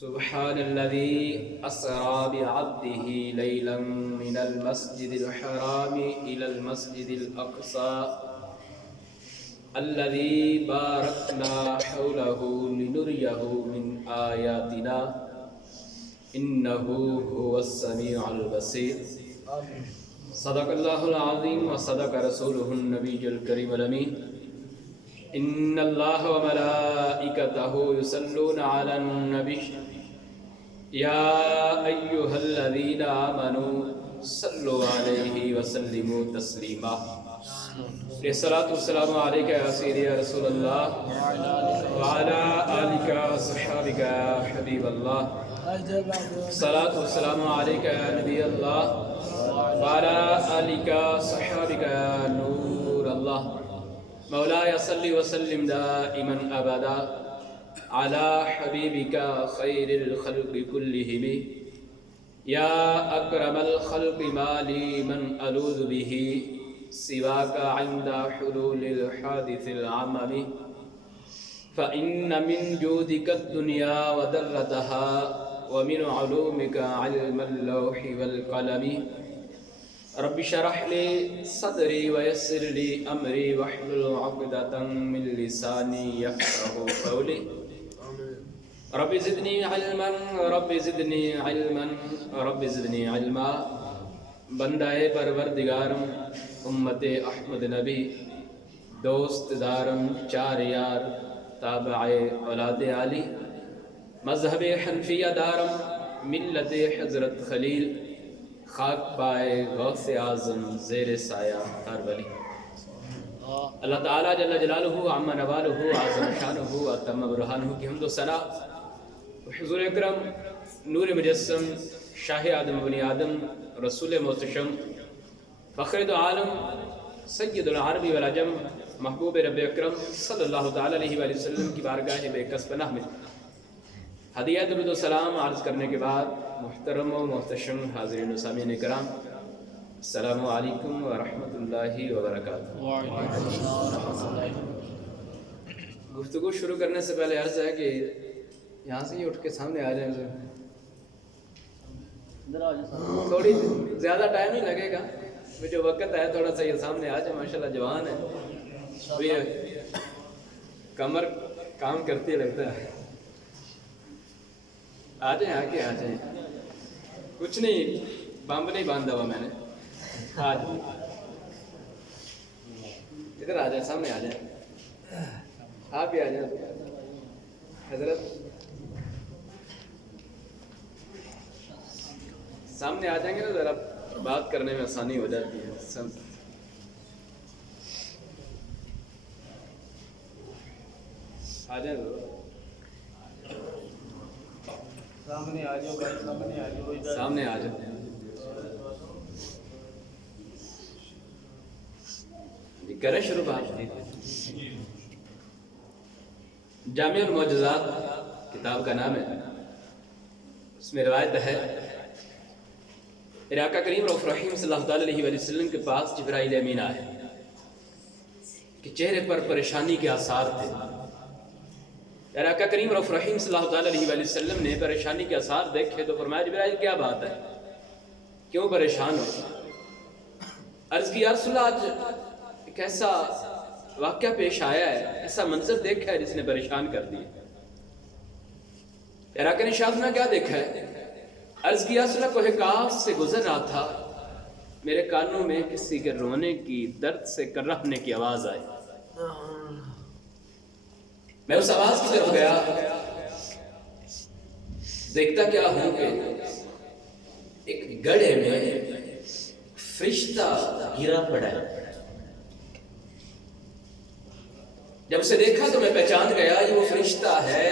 سبحان الذي أسرى بعبده ليلا من المسجد الحرام إلى المسجد الأقصى الذي باركنا حوله لنريه من آياتنا إنه هو السميع البصير. صدق الله العظيم وصدق رسوله النبي الكريم الأمين. إن الله وملائكته يصلون على النبي يا أيها الذين آمنوا صلوا عليه وسلموا تسليما. الصلاة والسلام عليك يا سيدي يا رسول الله وعلى آلك وصحابك يا حبيب الله. الصلاة والسلام عليك يا نبي الله وعلى آلك وصحابك يا نور الله. مولاي صل وسلم دائما أبدا على حبيبك خير الخلق كلهم يا أكرم الخلق ما لي من ألوذ به سواك عند حلول الحادث العمم. فإن من جودك الدنيا وذرتها ومن علومك علم اللوح والقلم. رب اشرح لي صدري ويسر لي أمري واحلل عقدة من لساني يفقهوا قولي. رب زدني علما رب زدني علما رب زدني علما. بندہ پروردگارم امت احمد نبی دوست دارم چار یار تابع اولاد علی مذہب حنفیہ دارم ملت حضرت خلیل خاک پائے غوث اعظم زیر سایہ ہر ولی. اللہ تعالیٰ جل جلالہ عم نوالہ عظم شانہ اتم برہانہ کی حمد و ثنا. حضور اکرم نور مجسم شاہ آدم بنی آدم رسول محتشم فخر دو عالم سید العربی والعجم محبوب رب اکرم صلی اللہ تعالیٰ علیہ وآلہ وسلم کی بارگاہ بے کس پناہ میں ہدیہ درود و سلام عرض کرنے کے بعد محترم و محتشم حاضرین و سامعین کرام السلام علیکم ورحمۃ اللہ وبرکاتہ. گفتگو شروع کرنے سے پہلے عرض ہے کہ یہاں سے ہی اٹھ کے سامنے آ جائیں. تھوڑی زیادہ ٹائم نہیں لگے گا. جو وقت ہے تھوڑا سا یہ سامنے آ جائے. ماشاءاللہ جوان ہے کمر کام کرتی لگتا ہے. آ جائیں آ جائیں. کچھ نہیں بمب نہیں باندھا ہوا میں نے. آ جائیں ادھر آ جائیں سامنے آ جائیں. آپ بھی آ جائیں حضرت سامنے آ جائیں گے نا ذرا بات کرنے میں آسانی ہو جاتی ہے. آ جائیں سامنے آ جاؤ سامنے آ جاؤ. کریں شروع بات. جامع المعجزات کتاب کا نام ہے. اس میں روایت ہے آقا کریم رؤوف رحیم صلی اللہ تعالیٰ علیہ وآلہ وسلم کے پاس جبرائیل امین آئے کہ چہرے پر پریشانی کے آثار تھے. آقا کریم رؤوف رحیم صلی اللہ تعالیٰ علیہ وآلہ وسلم نے پریشانی کے آثار دیکھے تو فرمایا جبرائیل کیا بات ہے, کیوں پریشان ہو؟ عرض کی یا رسول اللہ آج ایک ایسا واقعہ پیش آیا ہے, ایسا منظر دیکھا ہے جس نے پریشان کر دیا. آقا نے شافنا کیا دیکھا ہے؟ عرض کیا رسول اللہ کوہ کاف سے گزر رہا تھا, میرے کانوں میں کسی کے رونے کی درد سے کرہنے کی آواز آئی. میں اس آواز کی طرف گیا, دیکھتا کیا ہوں کہ ایک گڑھے میں فرشتہ گرا پڑا ہے. جب اسے دیکھا تو میں پہچان گیا یہ وہ فرشتہ ہے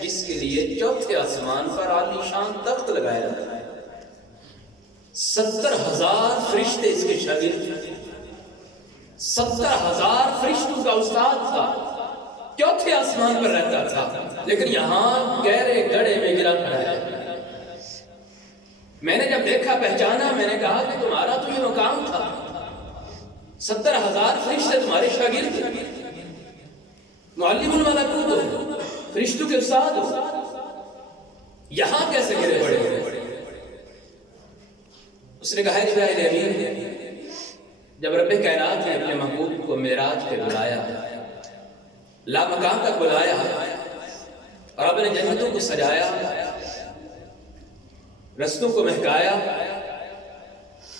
جس کے لیے چوتھے آسمان پر عالی شان تخت لگایا جاتا ہے. 70,000 فرشتے اس کے شاگرد تھے. 70,000 فرشتوں کا استاد تھا, چوتھے آسمان پر رہتا تھا, لیکن یہاں گہرے گڑھے میں گرا پڑا ہے. میں نے جب دیکھا پہچانا, میں نے کہا کہ تمہارا تو یہ مقام تھا, 70,000 فرشتے تمہارے شاگرد, معلم الملکوت ہو, فرشتوں کے استاد ہو. یہاں کیسے گرے پڑے ہوئے؟ اس نے کہا جبرائیل امین، جب رب کائنات نے اپنے محبوب کو معراج پہ بلایا، لامکان تک بلایا، اور رب نے جنتوں کو سجایا، رستوں کو مہکایا،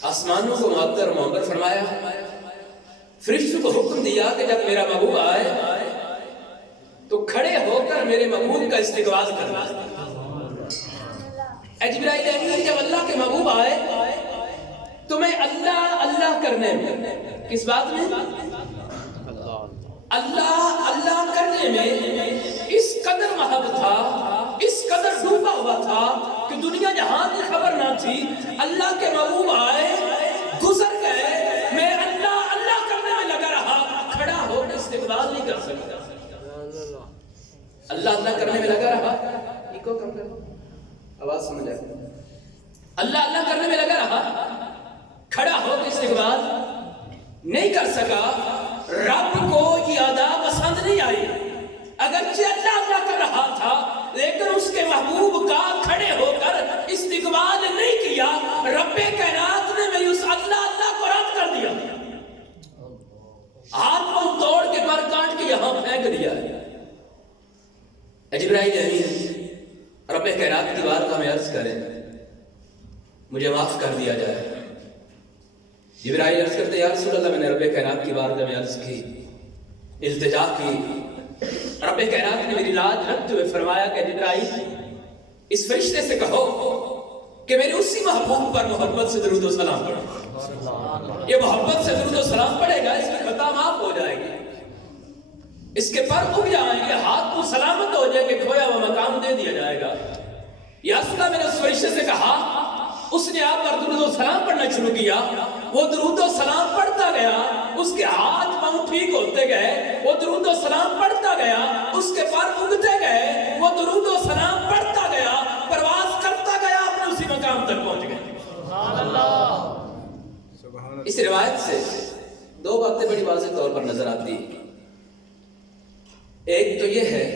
آسمانوں کو معطر و معمر فرمایا، فرشتوں کو حکم دیا کہ جب میرا محبوب آئے تو کھڑے ہو کر میرے محبوب کا استقبال کرنا۔ اے جبرائیل امین، جب اللہ کے محبوب آئے تو میں اللہ اللہ کرنے میں، کس بات میں؟ اللہ اللہ کرنے میں اس قدر محب تھا، اس قدر ڈوبا ہوا تھا کہ دنیا جہاں کی خبر نہ تھی۔ اللہ کے محبوب آئے، گزر گئے، میں اللہ اللہ کرنے میں لگا رہا، کھڑا ہو کے استقبال نہیں کر سکتا۔ اللہ اللہ کرنے میں لگا رہا، ایکو کم کرو، آواز سمجھ آئے، اللہ اللہ کرنے میں لگا رہا، کھڑا ہو کے استقبال نہیں کر سکا۔ رب کو یہ ادا پسند نہیں آئی، اگرچہ اللہ اللہ کر رہا تھا لیکن اس کے محبوب کا کھڑے ہو کر استقبال نہیں کیا۔ رب کائنات نے میری اس اللہ اللہ کو رد کر دیا، ہاتھ پاؤں توڑ کے پر کاٹ کے یہاں پھینک دیا۔ جبرائیل امین، رب کائنات کی بارگاہ میں عرض کریں مجھے معاف کر دیا جائے۔ جبرائیل عرض کرتے یا رسول اللہ، میں نے رب کائنات کی بارگاہ میں عرض کی، التجا کی، رب کائنات نے میری لاج رکھتے ہوئے فرمایا کہ جبرائیل اس فرشتے سے کہو کہ میرے اسی محبوب پر محبت سے درود و سلام پڑھو۔ یہ محبت سے درود و سلام پڑھے گا، اس کی خطا معاف ہو جائے گی، اس کے پر اگ جائیں گے، ہاتھ کو سلامت ہو جائے گے، کھویا ہوا مقام دے دیا جائے گا۔ یا رسول اللہ، میں نے اس فرشتے سے کہا، اس نے آپ پر درود و سلام پڑھنا شروع کیا، وہ درود و سلام پڑھتا گیا، اس کے ہاتھ پاؤں ٹھیک ہوتے گئے، وہ درود و سلام پڑھتا گیا، اس کے پر اگتے گئے، وہ درود و سلام پڑھتا گیا، پرواز کرتا گیا، اپنے اسی مقام تک پہنچ گئے۔ سبحان اللہ۔ اس روایت سے دو باتیں بڑی واضح طور پر نظر آتی ہیں۔ ایک تو یہ ہے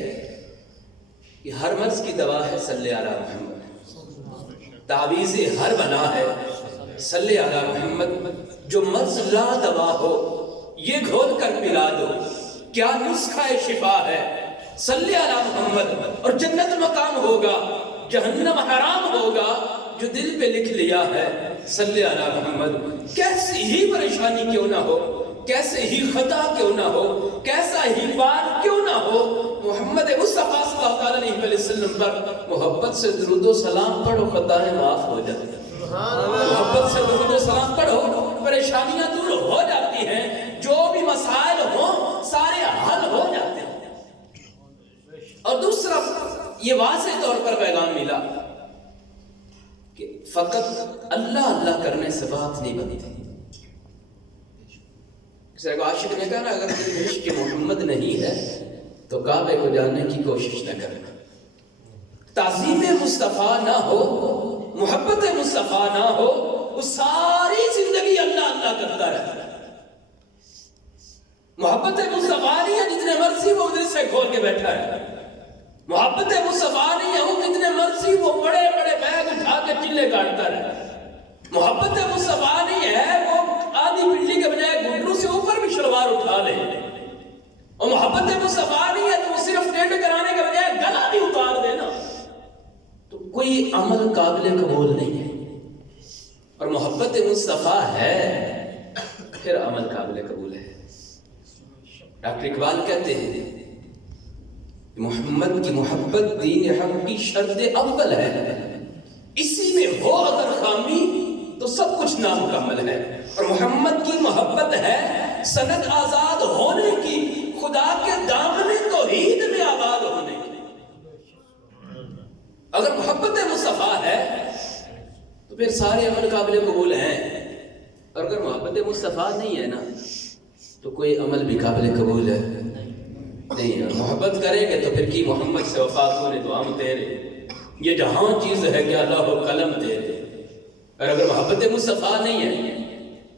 کہ ہر مرض کی دوا ہے صلی علی محمد، تعویذ ہر بنا ہے صلی علی محمد، جو مرض لا دوا ہو یہ گھول کر پلا دو، کیا نسخہ شفا ہے صلی علی محمد، اور جنت مقام ہوگا، جہنم حرام ہوگا جو دل پہ لکھ لیا ہے صلی علی محمد۔ کیسی ہی پریشانی کیوں نہ ہو، کیسے ہی خطا کیوں نہ ہو، کیسا ہی بار کیوں نہ ہو، محمد مصطفیٰ صلی اللہ علیہ وسلم پر محبت سے درود و سلام پڑھو، خطائیں معاف ہو جاتی ہیں۔ محبت سے درود و سلام پڑھو، پریشانیاں دور ہو جاتی ہیں، جو بھی مسائل ہوں سارے حل ہو جاتے ہیں۔ اور دوسرا یہ واضح طور پر پیغام ملا کہ فقط اللہ اللہ کرنے سے بات نہیں بنتی۔ کسی کو عاشق نے کہا نا، اگر دل عشق محمد نہیں ہے تو کعبے کو جاننے کی کوشش نہ کرنا۔ تعظیم مصطفیٰ نہ ہو، محبت مصطفیٰ نہ ہو، وہ ساری زندگی اللہ اللہ کرتا رہتا ہے۔ محبت مصطفیٰ نہیں ہے، جتنے مرضی وہ دل سے کھول کے بیٹھا ہے۔ محبت مصطفیٰ نہیں ہے، وہ جتنے مرضی وہ بڑے بڑے بیگ اٹھا کے چلے کاٹتا رہتا ہے۔ محبت مصطفیٰ نہیں ہے، وہ آدھی پنڈلی کے بجائے گھٹنوں سے اوپر بھی شلوار اٹھا لے۔ اور محبت مصطفیٰ نہیں ہے تو وہ صرف ٹینڈ کرانے کے بجائے گلا بھی اتار دینا، تو کوئی عمل قابل قبول نہیں ہے۔ اور محبت مصطفیٰ ہے پھر عمل قابل قبول ہے۔ ڈاکٹر اقبال کہتے ہیں محمد کی محبت دین حق کی شرط اول ہے، اسی میں ہو اگر خامی تو سب کچھ نامکمل ہے۔ اور محمد کی محبت ہے سند آزاد ہونے کی، خدا کے دامن توحید میں آباد ہونے کی۔ اگر محبت مصطفیٰ ہے تو پھر سارے عمل قابل قبول ہیں، اور اگر محبت مصطفیٰ نہیں ہے نا تو کوئی عمل بھی قابل قبول ہے نہیں ہے۔ محبت کریں گے تو پھر کی محمد سے وفا کونے تو ہم تیرے، یہ جہاں چیز ہے کہ اللہ و قلم تیرے۔ اور اگر محبت مصطفیٰ نہیں ہے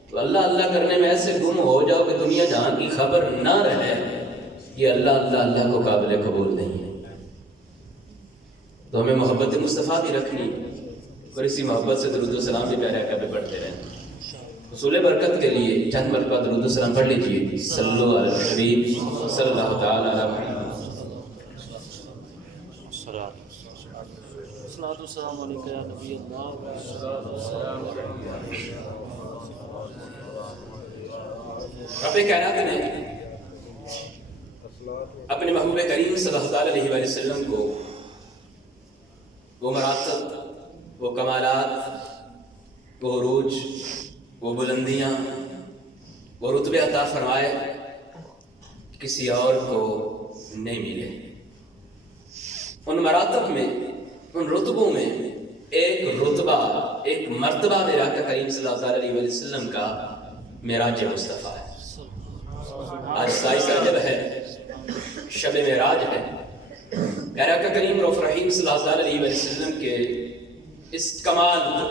تو اللہ اللہ کرنے میں ایسے گم ہو جاؤ کہ دنیا جہاں کی خبر نہ رہے، یہ اللہ اللہ اللہ کو قابل قبول نہیں ہے۔ تو ہمیں محبت مصطفیٰ بھی رکھنی اور اسی محبت سے درود و سلام بھی پیارے آقا پہ پڑھتے رہیں۔ حصول برکت کے لیے چند مرتبہ درود و سلام پڑھ لیجیے۔ صلو علی الحبیب صلی اللہ تعالی علی محمد۔ السلام علیکم یا نبی اللہ۔ رب کائنات نے اپنے محبوب کریم صلی اللہ علیہ وآلہ وسلم کو وہ مراتب، وہ کمالات، وہ عروج، وہ بلندیاں، وہ رتبے عطا فرمائے کسی اور کو نہیں ملے۔ ان مراتب میں، ان رتبوں میں ایک رتبہ، ایک مرتبہ میرے آقا کریم صلی اللہ علیہ وآلہ وسلم کا معراج مصطفیٰ ہے۔ آج 27 رجب ہے، شب معراج ہے۔ میرے آقا کریم رؤوف رحیم صلی اللہ علیہ وآلہ وسلم کے اس کمال کو،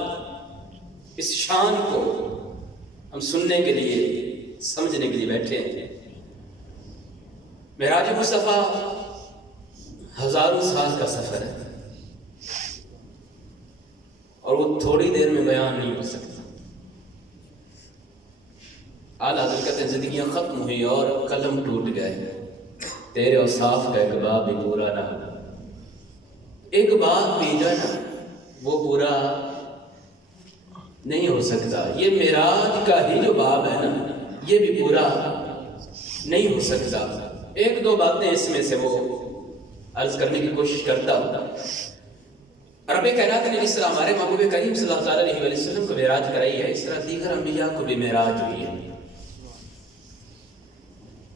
اس شان کو ہم سننے کے لیے، سمجھنے کے لیے بیٹھے ہیں۔ معراج مصطفیٰ ہزاروں سال کا سفر ہے اور وہ تھوڑی دیر میں بیان نہیں ہو سکتا۔ اعلیٰ حضرت کہتے ہیں زندگیاں ختم ہوئی اور قلم ٹوٹ گئے، تیرے اوصاف کا ایک باب بھی پورا نہ ہوا۔ ایک باب بھی جو ہے نا وہ پورا نہیں ہو سکتا۔ یہ معراج کا ہی جو باب ہے نا یہ بھی پورا نہیں ہو سکتا۔ ایک دو باتیں اس میں سے وہ عرض کرنے کی کوشش کرتا ہوں۔ رب کائنات نے جس طرح ہمارے محبوب کریم صلی اللہ علیہ وآلہ وسلم کو معراج کرائی ہے، اس طرح دیگر انبیاء کو بھی معراج ہوئی ہے۔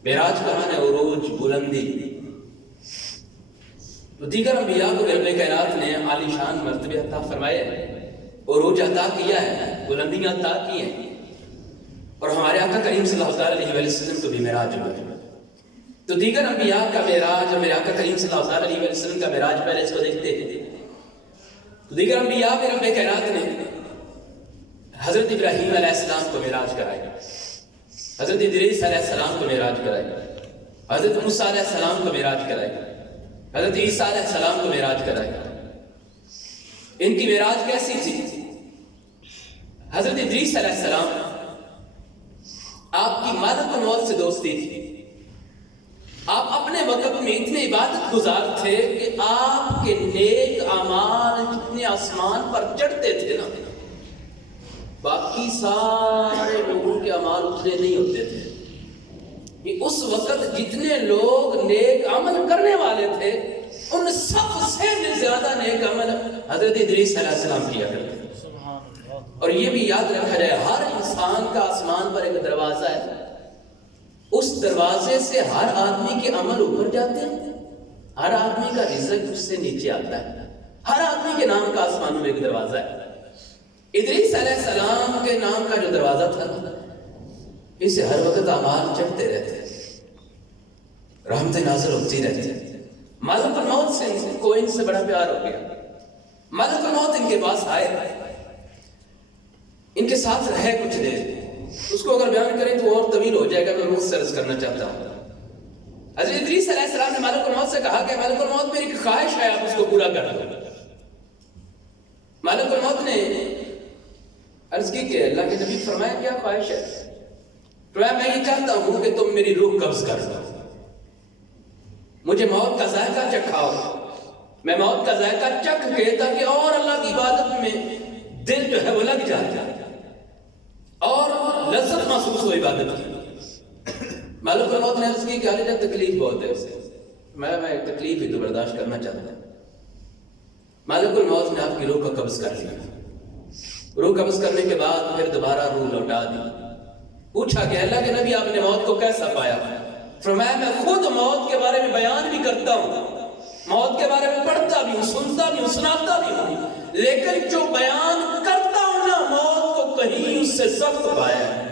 معراج کا معنی ہے عروج، بلندی۔ تو دیگر انبیاء کو رب کائنات نے عالی شان مرتبے عطا فرمائے ہیں، عروج عطا کیا ہے، بلندیاں عطا کی ہیں، اور ہمارے آقا کریم صلی اللہ علیہ وآلہ وسلم کو بھی معراج ہوا ہے۔ تو دیگر انبیاء کا معراج اور میرے آقا کریم صلی اللہ علیہ وآلہ وسلم کا معراج پہلے اس کو دیکھتے ہیں۔ تو دیگر انبیاء میں رب کائنات نے حضرت ابراہیم علیہ السلام کو معراج کرایا، حضرت ادریس علیہ السلام کو معراج کرایا، حضرت موسیٰ علیہ السلام کو معراج کرایا، حضرت عیسیٰ علیہ السلام کو معراج کرایا۔ ان کی معراج کیسی تھی؟ حضرت ادریس علیہ السلام، آپ کی ملک الموت سے دوستی تھی۔ آپ اپنے وقت میں اتنے عبادت گزار تھے کہ آپ کے نیک اعمال جتنے آسمان پر چڑھتے تھے نا، باقی سارے لوگوں کے اعمال اتنے نہیں ہوتے تھے۔ کہ اس وقت جتنے لوگ نیک عمل کرنے والے تھے ان سب سے زیادہ نیک عمل حضرت ادریس علیہ السلام کیا کرتے تھے۔ اور یہ بھی یاد رکھا جائے ہر انسان کا آسمان پر ایک دروازہ ہے، اس دروازے سے ہر آدمی کے عمل اوپر جاتے ہیں، ہر آدمی کا رزق اس سے نیچے آتا ہے۔ ہر آدمی کے نام کا آسمانوں میں ایک دروازہ ہے۔ ادریس علیہ السلام کے نام کا جو دروازہ تھا اسے ہر وقت اعمال چڑھتے رہتے، رحمتیں نازل ہوتی رہتی۔ ملک الموت سے کو ان سے بڑا پیار ہو گیا۔ ملک الموت ان کے پاس آئے، ان کے ساتھ رہے کچھ دیر۔ اس کو اگر بیان کریں تو اور طویل ہو جائے گا، میں مختصر عرض کرنا چاہتا ہوں۔ حضرت ادریس علیہ السلام نے ملک الموت سے کہا کہ ملک الموت میری ایک خواہش ہے، آپ اس کو پورا کر دو۔ ملک الموت نے عرض کی کہ اللہ کے نبی فرمایا کیا خواہش ہے؟ فرمایا میں یہ چاہتا ہوں کہ تم میری روح قبض کر دو، مجھے موت کا ذائقہ چکھاؤ، میں موت کا ذائقہ چکھ کے تاکہ اور اللہ کی عبادت میں دل جو ہے وہ لگ جائے اور لذت محسوس ہو عبادت کی۔ ملک الموت نے عرض کی کہ علی جان تکلیف بہت ہے اسے، میں تکلیف ہی تو برداشت کرنا چاہتا ہوں۔ ملک الموت نے آپ کی روح کو قبض کر لیا۔ روح قبض کرنے کے بعد پھر دوبارہ روح لوٹا دی۔ پوچھا کہ اللہ کے نبی آپ نے موت کو کیسا پایا؟ فرمایا میں خود موت کے بارے میں بیان بھی کرتا ہوں، موت کے بارے میں پڑھتا بھی ہوں، سنتا بھی ہوں، سناتا بھی ہوں، لیکن جو بیان کرتا ہوں نا موت کو کہیں اس سے سخت پایا ہے۔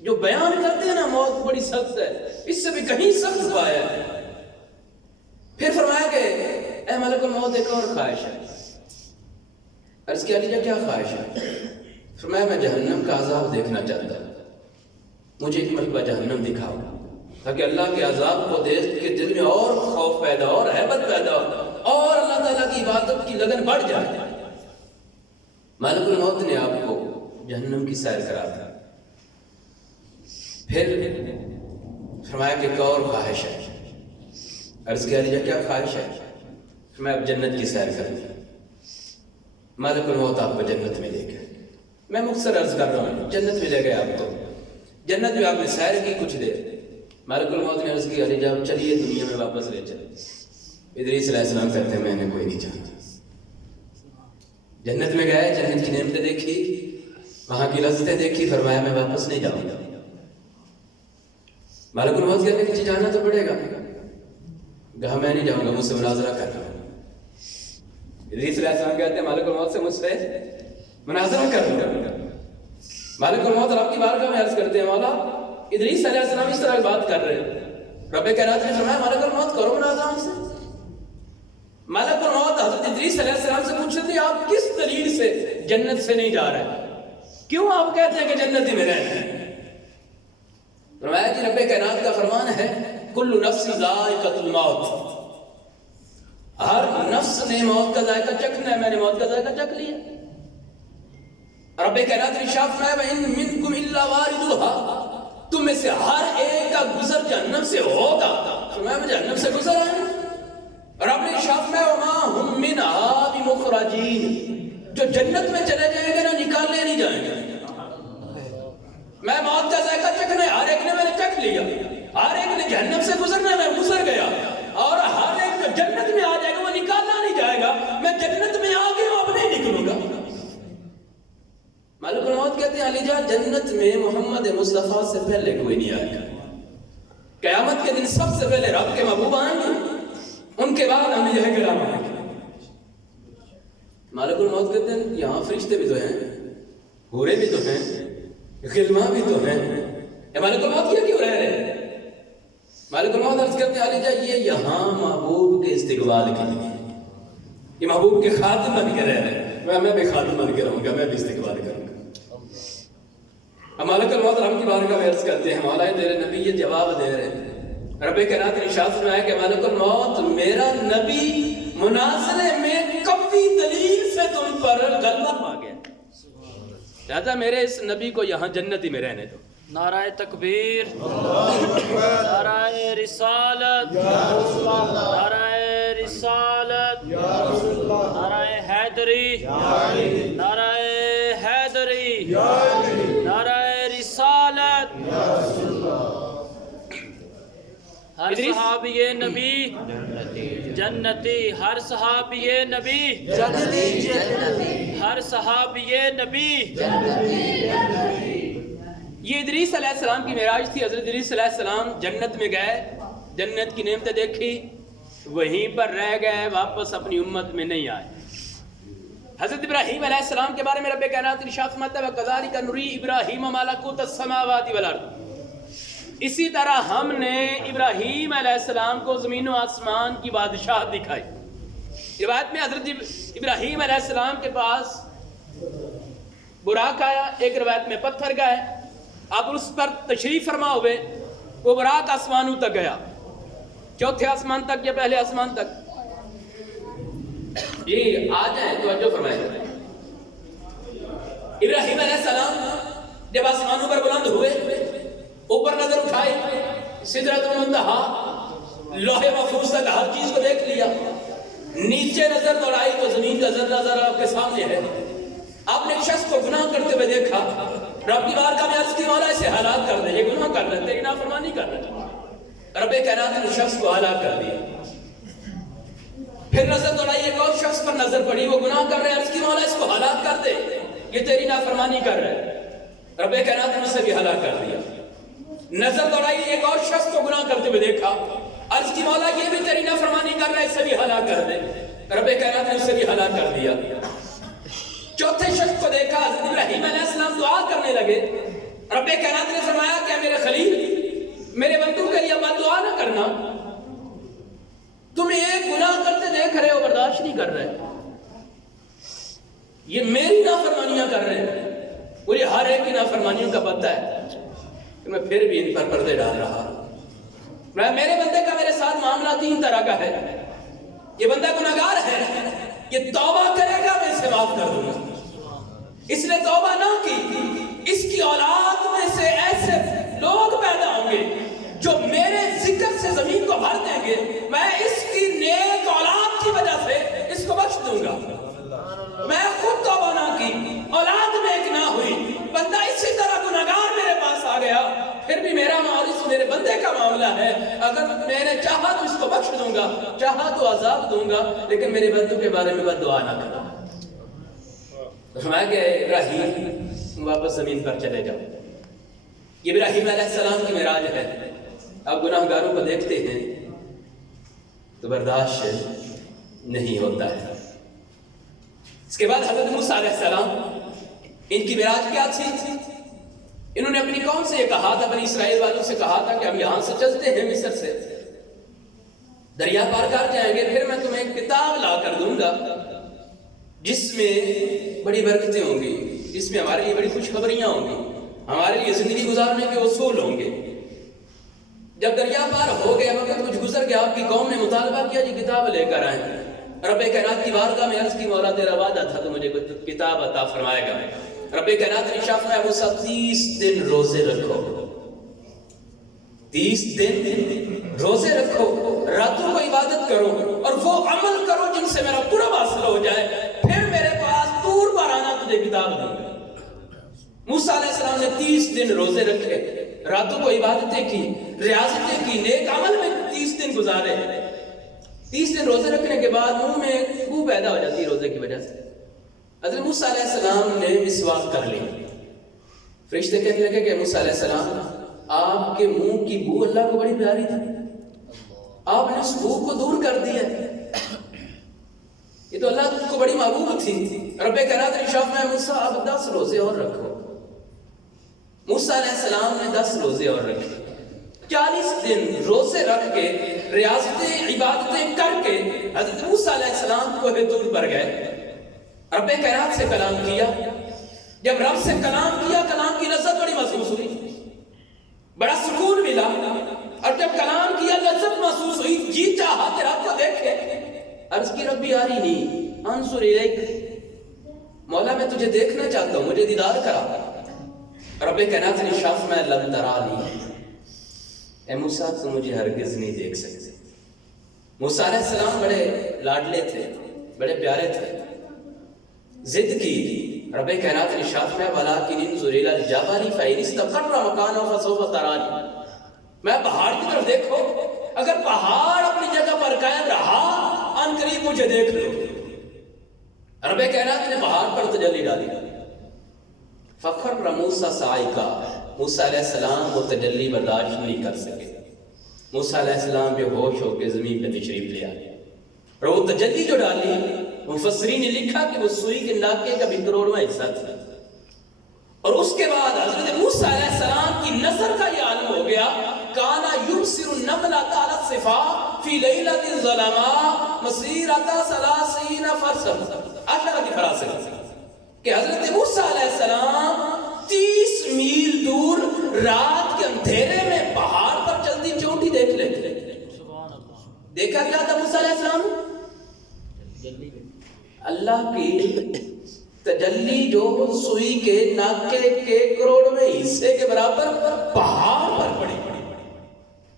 جو بیان کرتے ہیں نا موت بڑی سخت ہے، اس سے بھی کہیں سخت پایا ہے۔ پھر فرمایا کہ اے ملک الموت ایک اور خواہش ہے۔ عرض کیا لیجیے کیا خواہش ہے؟ فرمایا میں جہنم کا عذاب دیکھنا چاہتا ہوں، مجھے ایک مرتبہ جہنم دکھاؤ تاکہ اللہ کے عذاب کو دیکھ کے دل میں اور خوف پیدا اور ہیبت پیدا ہو اور اللہ تعالیٰ کی عبادت کی لگن بڑھ جائے، ملک الموت نے آپ کو جہنم کی سیر کرا دی۔ پھر فرمایا کہ ایک اور خواہش ہے۔ عرض کیا علی کیا خواہش ہے؟ میں اب جنت کی سیر کروں گا۔ ملک الموت آپ کو جنت میں لے گئے۔ میں مختصر عرض کر رہا ہوں، جنت میں لے گئے آپ کو، جنت میں آپ نے سیر کی کچھ دیر۔ ملک الموت نے عرض کی علی جان چلیے دنیا میں واپس لے چلے۔ ادریس علیہ السلام کہتے ہیں میں نے کوئی نہیں جانتا۔ جنت میں گئے، جنت کی نعمتیں دیکھی، وہاں کی لذتیں دیکھی، فرمایا میں واپس نہیں جاؤں گا۔ ملک الموت کہتے ہیں کہ جانا تو پڑے گا، کہا میں نہیں جاؤں گا، مجھ سے مناظرہ کر رہا ہوں۔ ادریس علیہ السلام کہتے ہیں ملک الموت سے مجھ سے مناظرہ کر لوں گا۔ ملک الموت رب کی بارگاہ میں عرض کرتے ہیں مولا ادریس علیہ السلام اس طرح بات کر رہے ہیں۔ رب کائنات نے فرمایا ملک الموت کرو مناظرہ ہم سے۔ ملک الموت حضرت ادریس علیہ السلام سے پوچھ رہے تھے آپ کس دلیل سے جنت سے نہیں جا رہے، کیوں آپ کہتے ہیں کہ جنت ہی میں رہنا ہے؟ فرمایا کہ رب کائنات کا فرمان ہے کل نفس ذائقۃ الموت، ہر نفس نے موت کا ذائقہ چکھنا ہے، میں نے موت کا ذائقہ چکھ لیا۔ رب کائنات نے ارشاد فرمایا وَإِن مِّنكُمْ إِلَّا وَارِدُهَا، تم میں سے ہر ایک کا گزر جہنم سے ہوگا۔ فرمایا میں جہنم سے گزر آیا ہوں۔ رب نے ارشاد فرمایا وَمَا هُم مِّنْهَا بِمُخْرَجِينَ، جو جنت میں چلے جائیں گے نہ نکالے نہیں جائیں گے۔ میں موت کا ذائقہ چکھنا ہے، ہر ایک نے میں نے چکھ لیا، ہر ایک نے جہنم سے گزرنا ہے، میں گزر گیا، اور ہر ایک جو جنت میں آ جائے گا وہ نکالا نہیں جائے گا۔ میں جنت میں آ گیا اب نہیں نکلوں گا۔ ملک الموت کہتے ہیں علی جان جنت میں محمد مصطفیٰ سے پہلے کوئی نہیں آئے گا۔ قیامت کے دن سب سے پہلے رب کے محبوب آئیں گے، ان کے بعد انبیاء کرام آئیں گے۔ ملک الموت کہتے ہیں یہاں فرشتے بھی تو ہیں، حوریں بھی تو ہیں، غلماں بھی تو ہیں، ملک الموت یہ کیوں رہ رہے ہیں؟ ملک الموت عرض کرتے ہیں علی جان یہ یہاں محبوب کے استقبال کے لیے، یہ محبوب کے خادم بن کے رہ رہے ہیں، میں بھی خادم بن کے رہوں گا، میں بھی استقبال کروں گا۔ اب ملک الموت رب کی بارگاہ میں عرض کرتے ہیں مولا تیرے نبی یہ جواب دے رہے ہیں۔ رب کائنات نے ارشاد فرمایا کہ ملک الموت میرا نبی مناظرے میں قوی دلیل سے تم پر غلبہ پا گیا، لہذا میرے اس نبی کو یہاں جنتی میں رہنے دو۔ نعرہ تکبیر، نعرہ رسالت، نعرہ رسالت، نعرہ حیدری، نعرہ حیدری، نعرہ رسالت۔ ہر صحابی نبی جنتی، ہر صحابی نبی جنتی، ہر صحابی نبی جنتی۔ یہ ادریس علیہ السلام کی معراج تھی۔ حضرت ادریس علیہ السلام جنت میں گئے، جنت کی نعمتیں دیکھی، وہیں پر رہ گئے، واپس اپنی امت میں نہیں آئے۔ حضرت ابراہیم علیہ السلام کے بارے میں رب کائنات ارشاد فرماتا ہے وَكَذَلِكَ نُرِي إِبْرَاهِيمَ مَلَكُوتَ السَّمَاوَاتِ وَالْأَرْضِ، اسی طرح ہم نے ابراہیم علیہ السلام کو زمین و آسمان کی بادشاہت دکھائی۔ روایت میں حضرت ابراہیم علیہ السلام کے پاس براق آیا، ایک روایت میں پتھر کا ہے، اب اس پر تشریف فرما ہوئے، وہ براق آسمانوں تک گیا، چوتھے آسمان تک یا پہلے آسمان تک؟ جی آ جائیں توجہ فرمائیں۔ ابراہیم علیہ السلام جب آسمانوں پر بلند ہوئے، اوپر نظر اٹھائی، سدرۃ المنتہا، لوح محفوظ تک ہر چیز کو دیکھ لیا، نیچے نظر دوڑائی تو زمین کا ذرہ ذرہ آپ کے سامنے ہے۔ آپ نے ایک شخص کو گناہ کرتے ہوئے دیکھا، رب کی بارگاہ میں عرض کی مولا اسے ہلاک کر دے، یہ گناہ کر رہے تھے، یہ نافرمانی کر رہے تھے۔ رب کائنات نے اس شخص کو ہلاک کر دیا۔ پھر نظر دوڑائی، ایک اور شخص پر نظر پڑی، وہ گناہ کر رہے، عرض کی مولا اس کو ہلاک کر دے، یہ تیری نافرمانی کر رہے۔ رب کائنات نے اسے بھی ہلاک کر دیا۔ نظر دوڑائی، ایک اور شخص کو گناہ کرتے ہوئے دیکھا، عرض کی مولا یہ بھی تیری نافرمانی کر رہا ہے، اسے بھی ہلاک کر دے۔ رب کائنات نے اسے بھی ہلاک کر دیا۔ چوتھے شخص کو دیکھا، حضرت ابراہیم علیہ السلام دعا کرنے لگے، رب کائنات نے فرمایا کہ میرے خلیل میرے بندوں کے لیے بد دعا نہ کرنا، تم ایک گناہ کرتے دیکھ رہے ہو، برداشت نہیں کر رہے، یہ میری نافرمانیاں کر رہے ہیں، مجھے ہر ایک کی نافرمانیوں کا پتہ ہے، میں پھر بھی ان پر پردے ڈال رہا۔ میرے بندے کا میرے ساتھ معاملہ تین طرح کا ہے، یہ بندہ گناہگار ہے، یہ توبہ کرے گا میں اسے معاف کر دوں گا۔ اس نے توبہ نہ کی، اس کی اولاد میں سے ایسے لوگ پیدا ہوں گے جو میرے ذکر سے زمین کو بھر دیں گے، میں اس کی نیک اولاد کی وجہ سے اس کو بخش دوں گا۔ میں خود توبہ نہ کی، اولاد نیک نہ ہوئی، بندہ اسی طرح گناہگار میرے پاس آ گیا، پھر بھی میرا معاوض میرے بندے کا معاملہ ہے، اگر میں نے چاہا تو اس کو بخش دوں گا، چاہا تو عذاب دوں گا، لیکن میرے بندوں کے بارے میں بد دعا نہ کرنا۔ فرمایا کہ ابراہیم واپس زمین پر چلے جاؤ۔ یہ ابراہیم علیہ السلام کی معراج ہے۔ اب گناہگاروں کو دیکھتے ہیں تو برداشت نہیں ہوتا ہے۔ اس کے بعد حضرت موسیٰ علیہ السلام، ان کی معراج کیا تھی؟ انہوں نے اپنی قوم سے یہ کہا تھا، بنی اسرائیل والوں سے کہا تھا کہ ہم یہاں سے چلتے ہیں مصر سے، دریا پار کر جائیں گے، پھر میں تمہیں ایک کتاب لا کر دوں گا جس میں بڑی برکتیں ہوں گی، جس میں ہمارے لیے بڑی خوشخبریاں ہوں گی، ہمارے لیے زندگی گزارنے کے اصول ہوں گے۔ جب دریا پار ہو گیا، وقت کچھ گزر گیا، آپ کی قوم نے مطالبہ کیا جی کتاب لے کر آئیں۔ رب کائنات کی بارگاہ میں عرض کی مولا تیرا وعدہ تھا تو مجھے کتاب عطا فرمائے گا۔ رب کائنات نے ارشاد فرمایا موسیٰ 30 دن روزے رکھو، 30 دن روزے رکھو، راتوں کو عبادت کرو اور وہ عمل کرو جن سے میرا قرب حاصل ہو جائے، پھر میرے پاس طور پر آنا تجھے کتاب دوں گا۔ موسیٰ علیہ السلام نے 30 دن روزے رکھے، راتوں کو عبادتیں کی، ریاضتیں کی، نیک عمل میں 30 دن گزارے۔ 30 دن روزے رکھنے کے بعد منہ میں بو پیدا ہو جاتی ہے روزے کی وجہ سے۔ حضرت موسیٰ علیہ السلام نے مسواک کر لی۔ فرشتے کہنے لگے کہ موسیٰ علیہ السلام آپ کے منہ کی بو اللہ کو بڑی پیاری تھی، آپ نے اس بو کو دور کر دیا، یہ تو اللہ تجھ کو بڑی محبوب تھی۔ رب کائنات نے ارشاد فرمایا موسیٰ اب 10 روزے اور رکھو۔ موسیٰ علیہ السلام نے 10 روزے اور رکھے، 40 دن روزے رکھ کے ریاضتیں عبادتیں کر کے حضرت موسیٰ علیہ السلام کوہ طور پر گئے، رب کائنات سے کلام کیا۔ جب رب سے کلام کیا، کلام کی لذت بڑی محسوس ہوئی، بڑا سکون ملا، اور جب کلام کیا لذت محسوس ہوئی، جی چاہا کہ رب کو دیکھے، عرض کی ربی ارینی انظر الیک، مولا میں تجھے دیکھنا چاہتا ہوں، مجھے دیدار کرا۔ رب کائنات نے ارشاد فرمایا لن ترانی، اے موسیٰ تو مجھے ہرگز نہیں دیکھ سکتے۔ موسیٰ علیہ السلام بڑے لاڈلے تھے، بڑے پیارے تھے، ضد کی، رب کائنات نے ارشاد فرمایا ولکن انظر الی الجبل فإن استقر مکانہ فسوف ترانی، میں پہاڑ کی طرف دیکھو، اگر پہاڑ اپنی جگہ پر قائم رہا ان قریب مجھے دیکھ لو۔ رب کائنات نے پہاڑ پر تجلی ڈالی، فخر موسیٰ صاعقا، موسیٰ علیہ السلام وہ تجلی برداشت نہیں کر سکے، موسیٰ علیہ السلام بے ہوش ہو کے زمین پہ تشریف لے آئے، اور وہ تجلی جو ڈالی مفسرین نے لکھا کہ وہ سوئی کے ناکے کا بھی کروڑواں حصہ تھا، اور اس کے بعد حضرت موسیٰ علیہ السلام کی نظر کا یہ عالم ہو گیا، کانا یبصر النملۃ علی الصفا فی لیلۃ الظلماء مسیرۃ 30 فرسخ، 10 کی فراست کہ حضرت موسیٰ علیہ السلام 30 میل دور رات کے اندھیرے میں پہاڑ پر چلتی چونٹی دیکھ لیتے۔ دیکھا کیا تھا موسیٰ علیہ السلام؟ اللہ کی تجلی جو سوئی کے ناکے کے کروڑویں حصے کے برابر پہاڑ پر پڑی،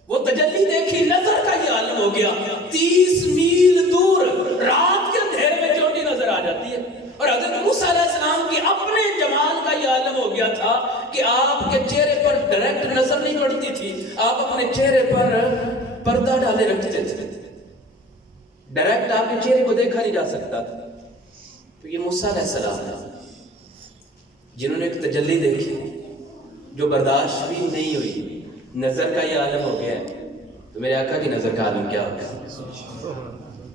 وہ تجلی دیکھی، نظر کا یہ عالم ہو گیا، 30 میل دور رات کے اندھیرے میں چونٹی نظر آ جاتی ہے۔ اور حضرت موسیٰ علیہ السلام کی اپنے جمال کا یہ عالم ہو گیا تھا کہ آپ کے چہرے پر ڈائریکٹ نظر نہیں پڑتی تھی، آپ اپنے چہرے پر پردہ ڈالے رکھتے تھے، ڈائریکٹ آپ کے چہرے کو دیکھا نہیں جا سکتا تھا۔ تو یہ موسیٰ علیہ السلام ہے جنہوں نے ایک تجلی دیکھی جو برداشت بھی نہیں ہوئی، نظر کا یہ عالم ہو گیا ہے، تو میرے آقا کی نظر کا عالم کیا ہوگا؟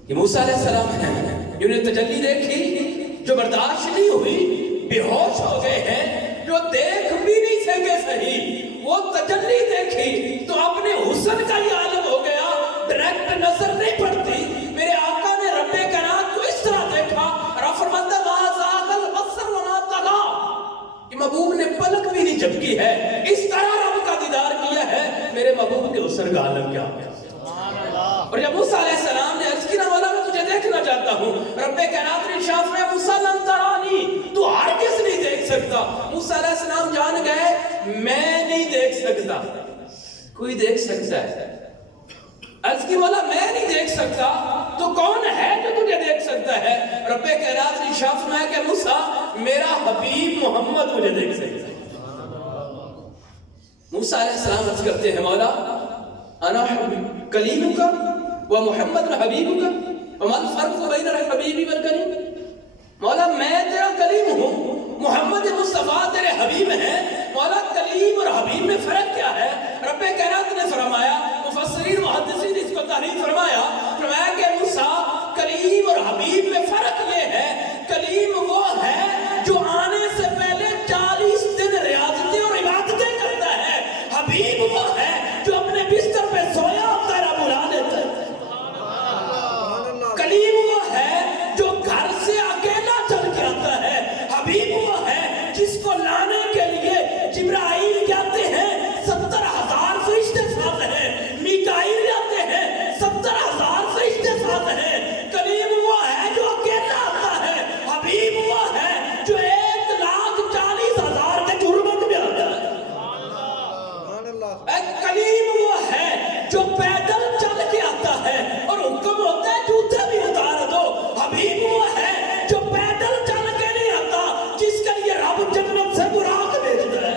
یہ موسیٰ علیہ السلام ہے جنہوں نے تجلی دیکھی جو برداشت نہیں ہوئی، بے ہوش ہو گئے ہیں، جو دیکھ بھی نہیں سکے صحیح، وہ تجلی دیکھی تو اپنے حسن کا یہ عالم ہو گیا، ڈائریکٹ نظر نہیں پڑتی۔ میرے آقا نے رب کائنات کو اس طرح دیکھا، اور فرماتا ما زاغ البصر وما طغى، کہ محبوب نے پلک بھی نہیں جھپکی ہے، اس طرح رب کا دیدار کیا ہے، میرے محبوب کے حسن کا عالم کیا ہے۔ اور جب موسیٰ علیہ السلام نے عرض کی نا مولا میں تجھے دیکھنا چاہتا ہوں. رب کائنات نے ارشاد فرمایا موسیٰ لن ترانی، تو ہرگز نہیں دیکھ سکتا. موسیٰ علیہ السلام جان گئے میں نہیں دیکھ سکتا، کوئی دیکھ سکتا ہے. عرض کی مولا میں نہیں دیکھ سکتا تو کون ہے جو تجھے دیکھ سکتا ہے؟ رب کائنات نے ارشاد فرمایا کہ موسیٰ میرا حبیب محمد مجھے دیکھ سکتا ہے. موسیٰ علیہ السلام عرض کرتے ہیں مولا انا کلیمک و محمد حبیبک وما الفرق بین الحبیب والکلیم. مولا میں تیرا کلیم ہوں، محمد مصطفیٰ تیرے حبیب ہیں. مولا کلیم اور حبیب میں فرق کیا ہے؟ رب کائنات نے فرمایا، مفسرین محدثین اس کو تحریر فرمایا کہ موسیٰ کلیم اور حبیب میں فرق یہ ہے، کلیم وہ ہے جو آنے سے پہلے 40 دن ریاضتیں اور عبادتیں کرتا ہے، حبیب وہ ہے جو اپنے بستر پہ سویا ہوتا ہے بلا لیتا ہے. کلیم وہ ہے جو گھر سے اکیلا چل کے آتا ہے، حبیب وہ ہے جس کو لانے کے لیے جبرائیل جاتے ہیں 70,000 فرشتے ساتھ ہیں، میکائیل جاتے ہیں 70,000 فرشتے ساتھ ہیں. کلیم وہ ہے جو اکیلا آتا ہے، حبیب وہ ہے جو 1,40,000 کے جرمت میں آتا ہے. کلیم وہ ہے جو پیدل چل کے آتا ہے اور حکم ہوتا ہے جوتے بھی اتار دو. حبیب وہ ہے جو پیدل چل کے نہیں آتا، جس کے لیے رب جنت سے براق بھیجتا ہے.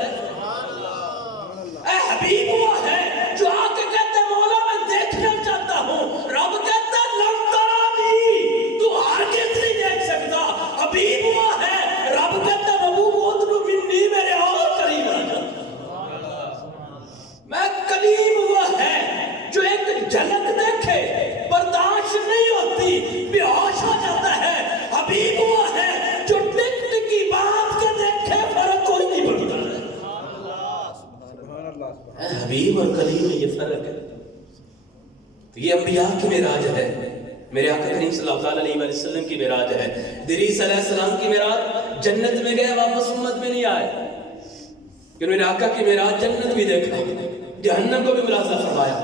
اے حبیب وہ ہے جو آ کے کہتے ہیں مولا میں دیکھنا چاہتا ہوں، رب کہتا ہے لن ترانی، تو ہرگز نہیں دیکھ سکتا. حبیب وہ ہے، رب کہتا ہے محبوب ادنو منی میرے اور قریب آ جا. میں کلیم وہ ہے جو ایک جھلک دیکھے برداشت نہیں ہوتی، بے ہوش ہو جاتا ہے. حبیب وہ ہے جو ٹک ٹکی بات کے دیکھے فرق کوئی نہیں پڑتا ہے. حبیب اور کلیم میں یہ فرق ہے. تو یہ انبیاء کی معراج ہے، میرے آقا کریم صلی اللہ علیہ وسلم کی معراج ہے. ادریس علیہ السلام کی معراج جنت میں گئے واپس امت میں نہیں آئے، کہ میرے آقا کی معراج جنت بھی دیکھا، جہنم کو بھی ملاحظہ فرمایا،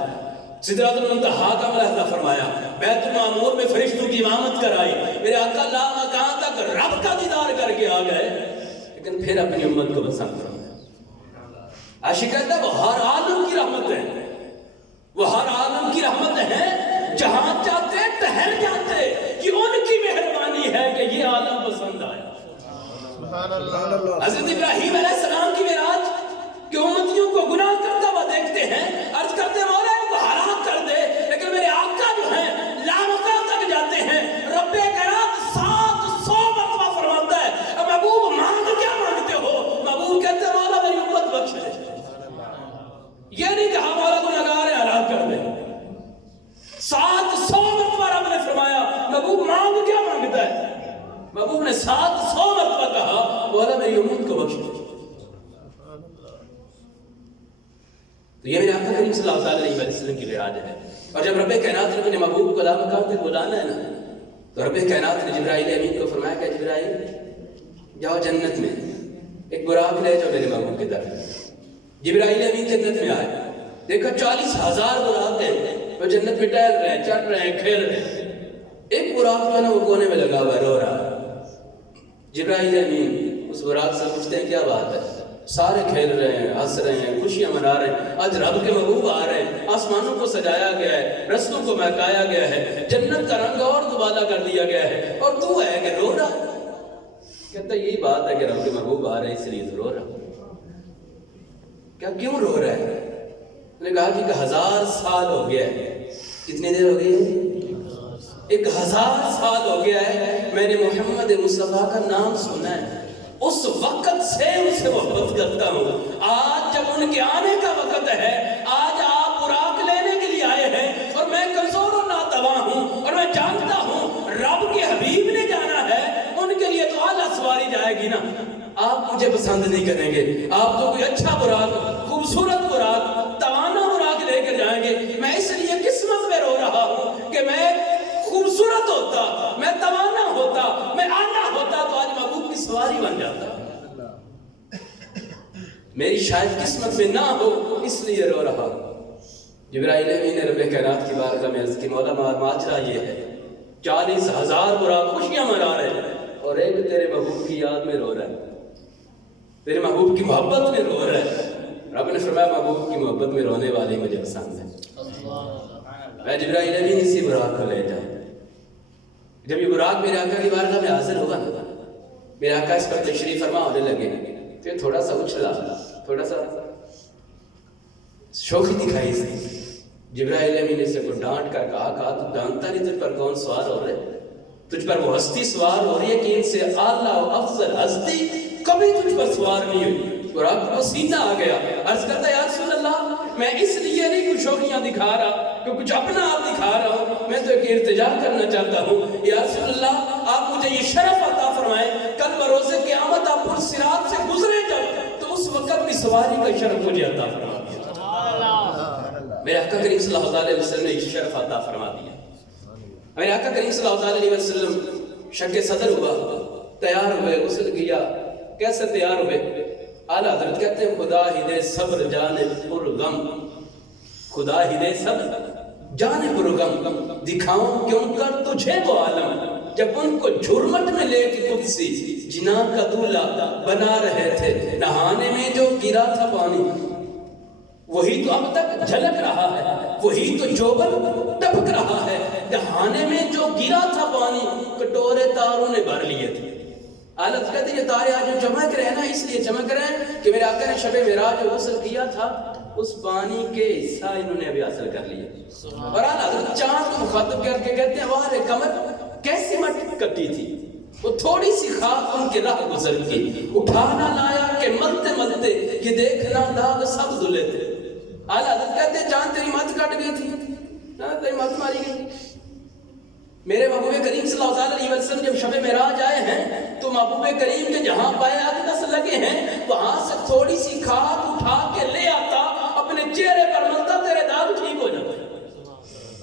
سدرۃ المنتہا کا ملاحظہ فرمایا، بیت المعمور میں فرشتوں کی امامت کرائی. میرے آقا لا مکان تک رب کا دیدار کر کے آ گئے، لیکن پھر اپنی امت کو پسند فرمایا. عاشق کہتا ہے وہ ہر عالم کی رحمت ہے، وہ ہر عالم کی رحمت ہے، جہاں چاہتے ٹہل جاتے. یہ ان کی مہربانی ہے کہ یہ عالم پسند آیا. حضرت ابراہیم علیہ السلام کی معراج کہ امتیوں کو گناہ کرتا ہوا دیکھتے ہیں، عرض کرتے ہیں مولا ان کو ہلاک کر دے، لیکن میرے آقا جو ہیں لامکان تک جاتے ہیں. رب کائنات 700 مرتبہ فرماتا ہے محبوب مانگ کیا مانگتے ہو؟ محبوب کہتے ہیں مولا میری امت بخش دے. یہ نہیں کہا مولا گناہگار ہیں ہلاک کر دے. 700 مرتبہ رب نے فرمایا محبوب مانگ کیا مانگتا ہے؟ محبوب نے 700 مرتبہ کہا مولا میری امت کو بخش دے. تو یہ میرے آقا کریم صلی اللہ علیہ وسلم کی معراج ہے. اور جب رب کائنات نے اپنے محبوب کو لامکان تک بلانا ہے نا، تو رب کائنات نے جبرائیل امین کو فرمایا کہ جبرائیل جاؤ جنت میں ایک براق لے جاؤ میرے محبوب کی طرف. جبرائیل امین جنت میں آئے، دیکھا 40,000 براق ہیں، وہ جنت میں ٹہل رہے ہیں، چڑھ رہے ہیں، کھیل رہے ہیں. ایک براق جو ہے نا وہ کونے میں لگا ہوا رو رہا ہے. جبرائیل امین اس براق سے پوچھتے ہیں کیا بات ہے؟ سارے کھیل رہے ہیں، ہنس رہے ہیں، خوشیاں منا رہے ہیں، آج رب کے محبوب آ رہے ہیں، آسمانوں کو سجایا گیا ہے، رستوں کو مہکایا گیا ہے، جنت کا رنگ اور دوبالا کر دیا گیا ہے، اور تو ہے کہ رو رہا. کہتا ہے یہی بات ہے کہ رب کے محبوب آ رہے ہیں اس لیے رو رہا. کیا کیوں رو رہا ہے؟ انہوں نے کہا کہ 1000 سال ہو گیا ہے. کتنی دیر ہو گئی ہے؟ 1000 سال ہو گیا ہے میں نے محمد مصطفیٰ کا نام سنا ہے، اس وقت سے ان سے محبت کرتا ہوں. آج جب ان کے آنے کا وقت ہے، آج آپ براق لینے کے لیے آئے ہیں، اور میں کمزور و ناتواں ہوں، اور میں جانتا ہوں رب کے حبیب نے جانا ہے، ان کے لیے تو اعلیٰ سواری جائے گی نا. آپ مجھے پسند نہیں کریں گے، آپ تو کوئی اچھا براق، خوبصورت براق، توانا براق لے کر جائیں گے. میں اس لیے قسمت میں رو رہا ہوں کہ میں خوبصورت ہوتا، میں توانا ہوتا، میں اعلیٰ ہوتا تو آج محبوب کی سواری بن جاتا. میری شاید قسمت میں نہ ہو اس لیے رو رہا. جبرائیل امین نے رب کائنات کی بارگاہ میں عرض کی مولا ماجرا یہ ہے 40,000 براق خوشیاں منا رہے ہیں اور ایک تیرے محبوب کی یاد میں رو رہا ہے، تیرے محبوب کی محبت میں رو رہا ہے۔ رب نے فرمایا محبوب کی محبت میں رونے والے مجھے پسند ہے۔ میں جبرائیل امین اسی براق کو لے جاؤں۔ جب یہ براق میرے آقا کی بارگاہ میں حاضر ہوگا نا، میرے آقا اس پر تشریف فرما ہونے لگے تو یہ تھوڑا سا اچھلا، تھوڑا سا شوخی دکھائی سی۔ جبرائیل امین نے اسے کو ڈانٹ کر کہا تو جانتا نہیں تجھ پر کون سوار ہو رہے، تجھ پر وہ ہستی سوار ہو رہی ہے کہ ان سے اعلیٰ و افضل ہستی کبھی تجھ پر سوار نہیں ہوئی۔ اور آپ کو پسینہ آ گیا، عرض کرتا یا رسول اللہ میں اس لیے نہیں کچھ شوخیاں دکھا رہا کہ کچھ اپنا آپ دکھا رہا ہوں، میں تو ایک ارتجا کرنا چاہتا ہوں۔ یا رسول اللہ آپ مجھے یہ شرف عطا فرمائیں کل بروز قیامت آپ پر صراط سے گزرے جب تو اس وقت بھی سواری کا شرف مجھے عطا فرما دیا۔ میرے آقا کریم صلی اللہ علیہ وسلم نے یہ شرف عطا فرما دیا۔ میرے آقا کریم صلی اللہ علیہ وسلم شک صدر ہوا، تیار ہوئے، غسل کیا۔ کیسے تیار ہوئے؟ اعلیٰ حضرت کہتے ہیں خدا ہی دے صبر جانے پر غم، خدا ہی دے صبر جانے پر غم، دکھاؤں کیوں کر تجھے وہ عالم جب ان کو جھرمٹ میں لے کے قدسی جنا کا دولہ بنا رہے تھے، نہانے میں جو گرا تھا پانی وہی تو اب تک جھلک رہا ہے، وہی تو جوبن ٹپک رہا ہے، نہانے میں جو گرا تھا پانی کٹورے تاروں نے بھر لیے تھے۔ حالت کہتے ہیں یہ تارے آج جو چمک رہے ہیں نا، اس لیے چمک رہے ہیں کہ میرے آقا نے شب معراج جو غسل کیا تھا اس پانی کے حصہ انہوں نے ابھی حاصل کر لیا۔ اور حضرت چاند کو مخاطب کر کے کہتے ہیں واہ رے کمر کیسی مٹ کٹی تھی، وہ تھوڑی سی خاک ان کے راہ گزر کی، اٹھانا لایا کہ ملتے ملتے یہ دیکھنا داغ سب دھلے تھے۔ حضرت کہتے ہیں چاند تیری مت کٹ گئی تھی، تیری مت ماری گئی۔ میرے محبوب کریم صلی اللہ علیہ وسلم جب شب معراج آئے ہیں تو محبوب کریم کے جہاں پائے اقدس لگے ہیں وہاں سے تھوڑی سی خاک اٹھا کے لے آتا، اپنے چہرے پر ملتا، تیرے داغ ٹھیک ہو جاتے۔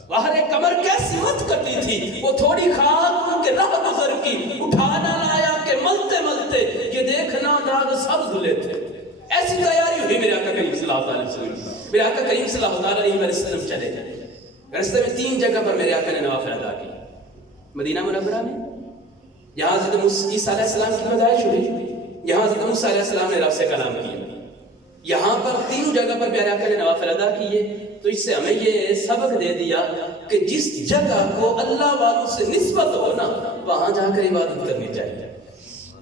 باہر کمر کیسی مت کٹی تھی، وہ تھوڑی خاک ان کے راہ گزر کی، اٹھانا لایا کہ ملتے ملتے یہ دیکھنا داغ سب دھلے تھے۔ ایسی تیاری ہوئی میرے آقا کریم صلی اللہ علیہ وسلم۔ میرے آقا کریم صلی اللہ علیہ وسلم چلے جائے، رستے میں 3 جگہ پر میرے آقا نے نوافل ادا کی۔ مدینہ منورہ میں یہاں حضرت عیسیٰ علیہ السلام کی پیدائش ہوئی، یہاں حضرت موسیٰ علیہ السلام نے رب سے کلام کیا، یہاں پر 3 جگہ پر پیارے آقا نے نوافل ادا کیے۔ تو اس سے ہمیں یہ سبق دے دیا کہ جس جگہ کو اللہ والوں سے نسبت ہو نا وہاں جا کر عبادت کرنی چاہیے۔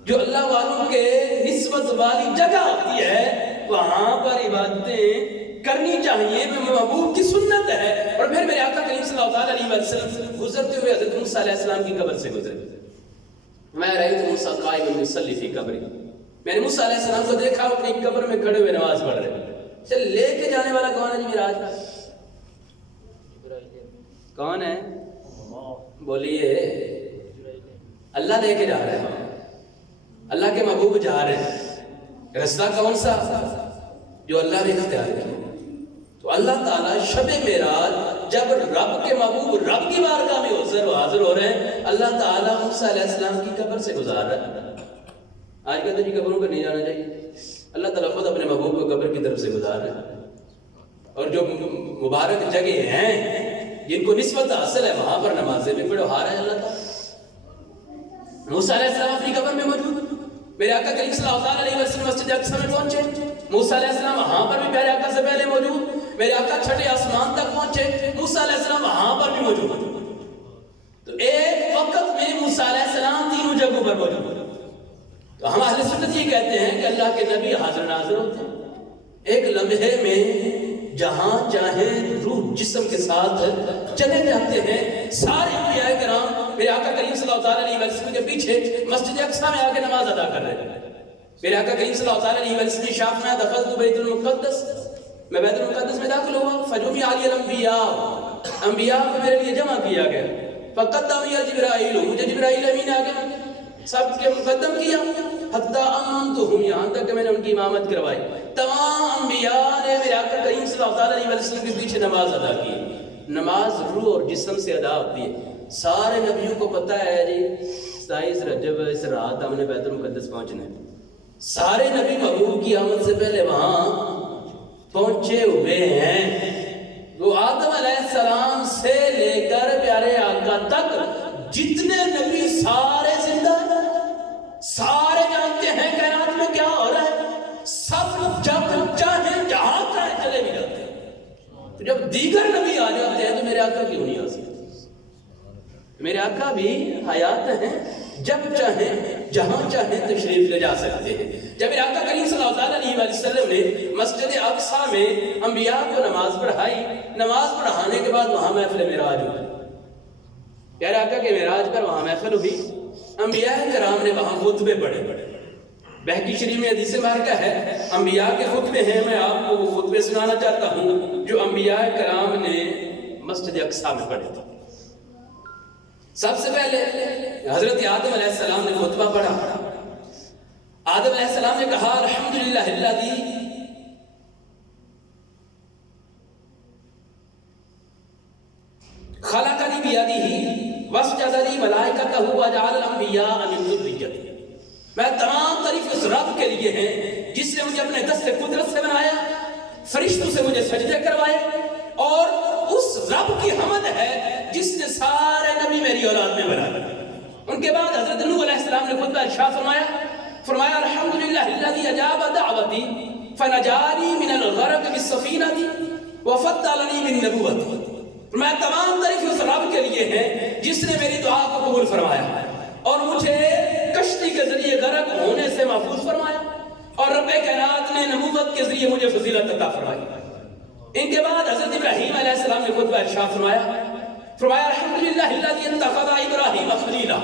جو اللہ والوں کے نسبت والی جگہ ہوتی ہے وہاں پر عبادتیں کرنی چاہیے، محبوب کی سنت ہے۔ اور پھر میرے آقا کریم صلی اللہ علیہ وسلم گزرتے ہوئے حضرت موسیٰ علیہ السلام کی قبر سے گزرے۔ میں رأیت موسیٰ قائما یصلی فی قبری، میں نے موسیٰ علیہ السلام کو دیکھا اپنی قبر میں کھڑے ہوئے نماز پڑھ رہے۔ چل لے کے جانے والا کون ہے جی معراج کا؟ کون ہے؟ بولیے اللہ لے کے جا رہے ہیں، اللہ کے محبوب جا رہے ہیں۔ رستہ کون سا؟ جو اللہ نے اختیار کیا۔ تو اللہ تعالیٰ شب معراج جب رب کے محبوب رب کی بارگاہ میں حاضر ہو رہے ہیں، اللہ تعالیٰ موسیٰ علیہ السلام کی قبر سے گزار رہا ہے۔ آج کہتے ہیں جی قبروں پر نہیں جانا چاہیے، اللہ تعالیٰ خود اپنے محبوب کو قبر کی طرف سے گزار رہا ہے۔ اور جو مبارک جگہ ہیں جن کو نسبت حاصل ہے وہاں پر نمازیں بھی پڑھو، ہارا ہے اللہ تعالیٰ۔ موسیٰ علیہ السلام اپنی قبر میں موجود، میرے آقا کریم صلی اللہ علیہ وسلم مسجد اقصی میں پہنچے، موسیٰ علیہ السلام وہاں پر بھی پیارے آقا سے پہلے موجود، میرے آقا چھٹے آسمان تک پہنچے، موسیٰ علیہ السلام وہاں پر بھی موجود۔ تو ایک وقت میں موسیٰ علیہ السلام 3 جگہوں پر موجود۔ تو ہم اہل سنت یہ کہتے ہیں کہ اللہ کے نبی حاضر ناظر ہوتے ہیں، ایک لمحے میں جہاں چاہے روح جسم کے ساتھ چلے جاتے ہیں۔ سارے انبیاء کرام میرے آقا کریم صلی اللہ علیہ وسلم کے پیچھے مسجد اقصی میں آ کے نماز ادا کر رہے ہیں۔ میرے آقا کریم صلی اللہ علیہ وسلم نے شاف میں دخلت بیت المقدس، میں بیت المقدس میں داخل ہوا، فجمع علی الانبیاء، انبیاء کو میرے لیے جمع کیا گیا، فقدم جبرائیل، مجھے جبرائیل امین آ گیا، سب کے مقدم کیا، حتیٰ امامتہم، یہاں تک کہ میں نے ان کی امامت کروائی۔ تمام انبیاء نے میرے آقا کریم صلی اللہ علیہ وسلم کے پیچھے نماز ادا کی۔ نماز روح اور جسم سے ادا ہوتی ہے۔ سارے نبیوں کو پتہ ہے جی 27 رجب اس رات ہم نے بیت المقدس پہنچنا ہے۔ سارے نبی محبوب کی آمد سے پہلے وہاں پہنچے ہوئے ہیں۔ وہ آدم علیہ السلام سے لے کر پیارے آقا تک جتنے نبی سارے زندہ ہیں، سارے جانتے ہیں کائنات میں کیا ہو رہا ہے، سب جب چاہیں جہاں چاہیں چلے بھی جاتے ہیں۔ تو جب دیگر نبی آ جاتے ہیں تو میرے آقا کیوں نہیں آ سکتے؟ میرے آقا بھی حیات ہیں، جب چاہیں جہاں چاہیں تشریف لے جا سکتے ہیں۔ جب میرے آقا کریم صلی اللہ علیہ وسلم نے مسجد اقصیٰ میں انبیاء کو نماز پڑھائی، نماز پڑھانے کے بعد وہاں محفل معراج ہوئی۔ پیارے آقا کے معراج پر وہاں محفل ہوئی، انبیاء کرام نے وہاں خطبے پڑھے۔ بہقی شریف میں حدیث مبارکہ ہے، انبیاء کے خطبے ہیں، میں آپ کو وہ خطبے سنانا چاہتا ہوں جو انبیاء کرام نے مسجد اقصیٰ میں پڑھے تھے۔ سب سے پہلے حضرت آدم علیہ السلام نے خطبہ پڑھا۔ آدم علیہ السلام نے کہا الحمدللہ الذی خلقنی بیدہ واسجد لی ملائکتہ وجعل الانبیاء من ذریتی۔ میں تمام تعریف اس رب کے لیے ہیں جس نے مجھے اپنے دست قدرت سے بنایا، فرشتوں سے مجھے سجدے کروائے، اور اس رب کی حمد ہے جس نے سارے نبی میری اولاد میں بنائے۔ ان کے بعد حضرت نوح علیہ السلام نے خطبہ ارشاد فرمایا الحمدللہ الذی اجاب دعوتی فنجانی من الغرق بالسفینہ وفضلنی بالنبوۃ۔ میں تمام تعریف اس رب کے لیے ہیں جس نے میری دعا کو قبول فرمایا اور مجھے کشتی کے ذریعے غرق ہونے سے محفوظ فرمایا، اور رب کائنات نے نبوت کے ذریعے مجھے فضیلت عطا فرمائی۔ ان کے بعد حضرت ابراہیم علیہ السلام نے خطبہ ارشاد فرمایا الحمدللہ الذی اتخذ ابراہیم خلیلا۔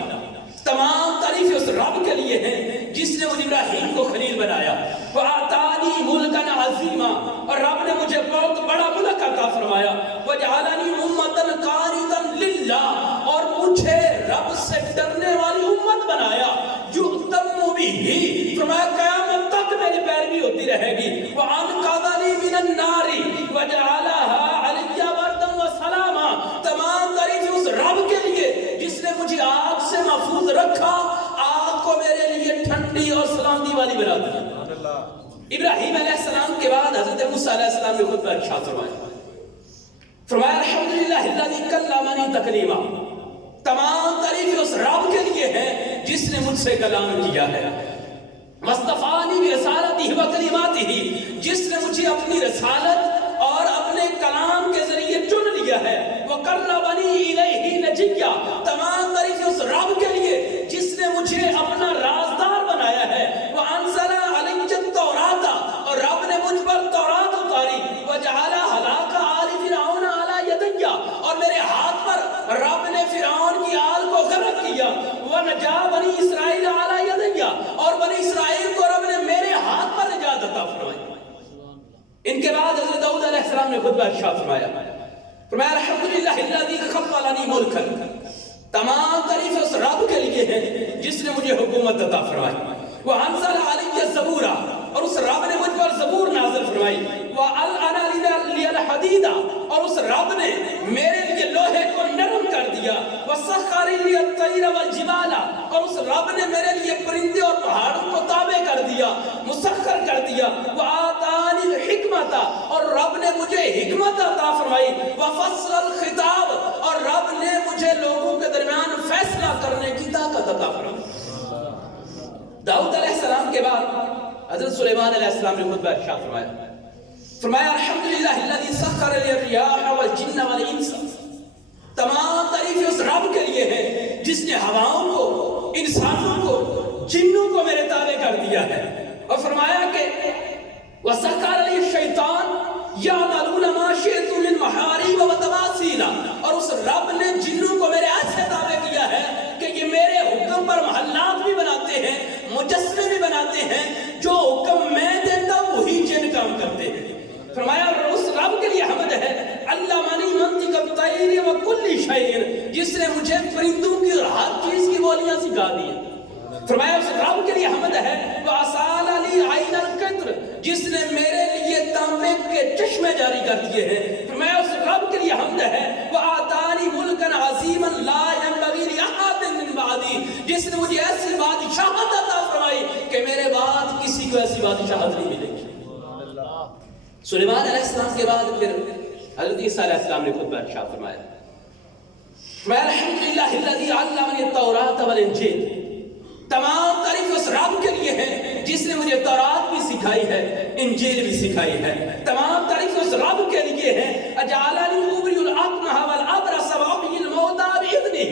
تمام تعریف اس رب کے لیے ہیں جس نے مجھے ابراہیم کو خلیل بنایا، وَآتَانِي مُلْكًا عَظِيمًا، اور رب نے مجھے بہت بڑا ملک عطا فرمایا، وَجَعَلَنِي أُمَّةً قَانِتًا لِلَّهِ، اور مجھے رب سے ڈرنے والی امت بنایا، يُؤْتَمُّ بِهِ، فرمایا قیامت تک میری پیروی ہوتی رہے گی، وَأَنْقَذَنِي مِنَ النَّارِ وَجَعَلَهَا عَلَيَّ بَرْدًا وَسَلَامًا۔ تمام تعریف اس رب کے لیے جس نے مجھے آگ سے محفوظ رکھا، آگ کو میرے لیے ٹھنڈی اور سلامتی والی بنا دی۔ ابراہیم علیہ السلام کے بعد حضرت موسیٰ علیہ السلام نے خطبہ ارشاد فرمایا الحمدللہ الذی کلمنی تکلیما۔ تمام تعریف اس رب کے لیے ہے جس نے مجھ سے کلام کیا ہے، مصطفانی برسالتہ و کلماتہ، جس نے مجھے اپنی رسالت اور اپنے کلام کے ذریعے چن لیا ہے، وقربنی الیہ نجیہ۔ تمام تعریف اس رب کے لیے جس نے مجھے اپنا رازدار بنایا ہے، وانزل علی التوراۃ، اور رب نے مجھ پر تورات اتاری، وجعل ہلاک آل فرعون علی یدی، اور میرے ہاتھ پر رب نے فرعون کی آل کو غرق کیا، ونجا بنی اسرائیل علی یدی، اور بنی اسرائیل کو رب نے میرے ہاتھ پر نجات عطا فرمائی۔ ان کے بعد حضرت داؤد علیہ السلام نے خطبہ ارشاد فرمایا الحمدللہ الذی خلقنی ملکا۔ تمام تعریف اس رب کے لیے ہے جس نے مجھے حکومت عطا فرمائی، وانزل علی الزبور، اور اس رب نے مجھ پر زبور نازل فرمائی، وَأَلْأَنَا لِيَ الْحَدِيدَ، اور اس رب نے میرے لیے لوہے کو نرم کر دیا، وَسَخَّرَ لِيَ الطَّيْرَ وَالْجِبَالَ، اور اس رب نے میرے لیے پرندے اور پہاڑوں کو تابع کر دیا، مسخر کر دیا، وَآتَانِي الْحِکْمَةَ، اور رب نے مجھے حکمت عطا فرمائی، وَفَصْلَ الْخِطَابَ، اور رب نے مجھے لوگوں کے درمیان فیصلہ کرنے کی طاقت عطا فرمائی۔ داؤد علیہ السلام کے بعد حضرت سلیمان علیہ السلام نے خطبہ ارشاد فرمایا الحمدللہ الذی سخر لی الریاح والجن والانس۔ تمام تعریف اس رب کے لیے ہے جس نے ہواؤں کو، انسانوں کو، جنوں کو میرے تابع کر دیا ہے، اور فرمایا کہ وسخر لی الشیطان یعملون ما شئت من محارب وتماثیل، اور اس رب نے جنوں کو میرے ایسے تابع کیا ہے کہ یہ میرے حکم پر محلات بھی بناتے ہیں، مجسمے بھی بناتے ہیں، جو حکم میں دیتا وہی جن کام کرتے ہیں۔ فرمایا اس رب کے لیے حمد ہے علمنی منطق الطیر وکل شیء، جس نے مجھے پرندوں کی اور ہر چیز کی بولیاں سکھا دی ہیں۔ فرمایا اس رب کے لیے حمد ہے وَأَسَالَ لِي عَيْنَ الْقِطْرِ، جس نے میرے لیے تانبے کے چشمے جاری کر دیے ہیں۔ فرمایا اس رب کے لیے حمد ہے وَآتَانِي مُلْكًا عَظِيمًا لَا يَنبَغِي لِأَحَدٍ مِّن بَعْدِي، جس نے مجھے ایسی بادشاہت عطا فرمائی کہ میرے بعد کسی کو ایسی بادشاہت نہیں ملے گی۔ سلیمان علیہ السلام کے بعد پھر حضرت عیسیٰ علیہ السلام نے خطبہ ارشاد فرمایا الحمدللہ الذی علمنی التوراۃ والانجیل، تمام تعریف اس رب کے لیے ہے جس نے مجھے تورات بھی سکھائی ہے، انجیل بھی سکھائی ہے. تمام تعریف اس رب کے لیے ہے اجعلنی ابری الاکمہ والابرص واحیی الموتى باذنہ،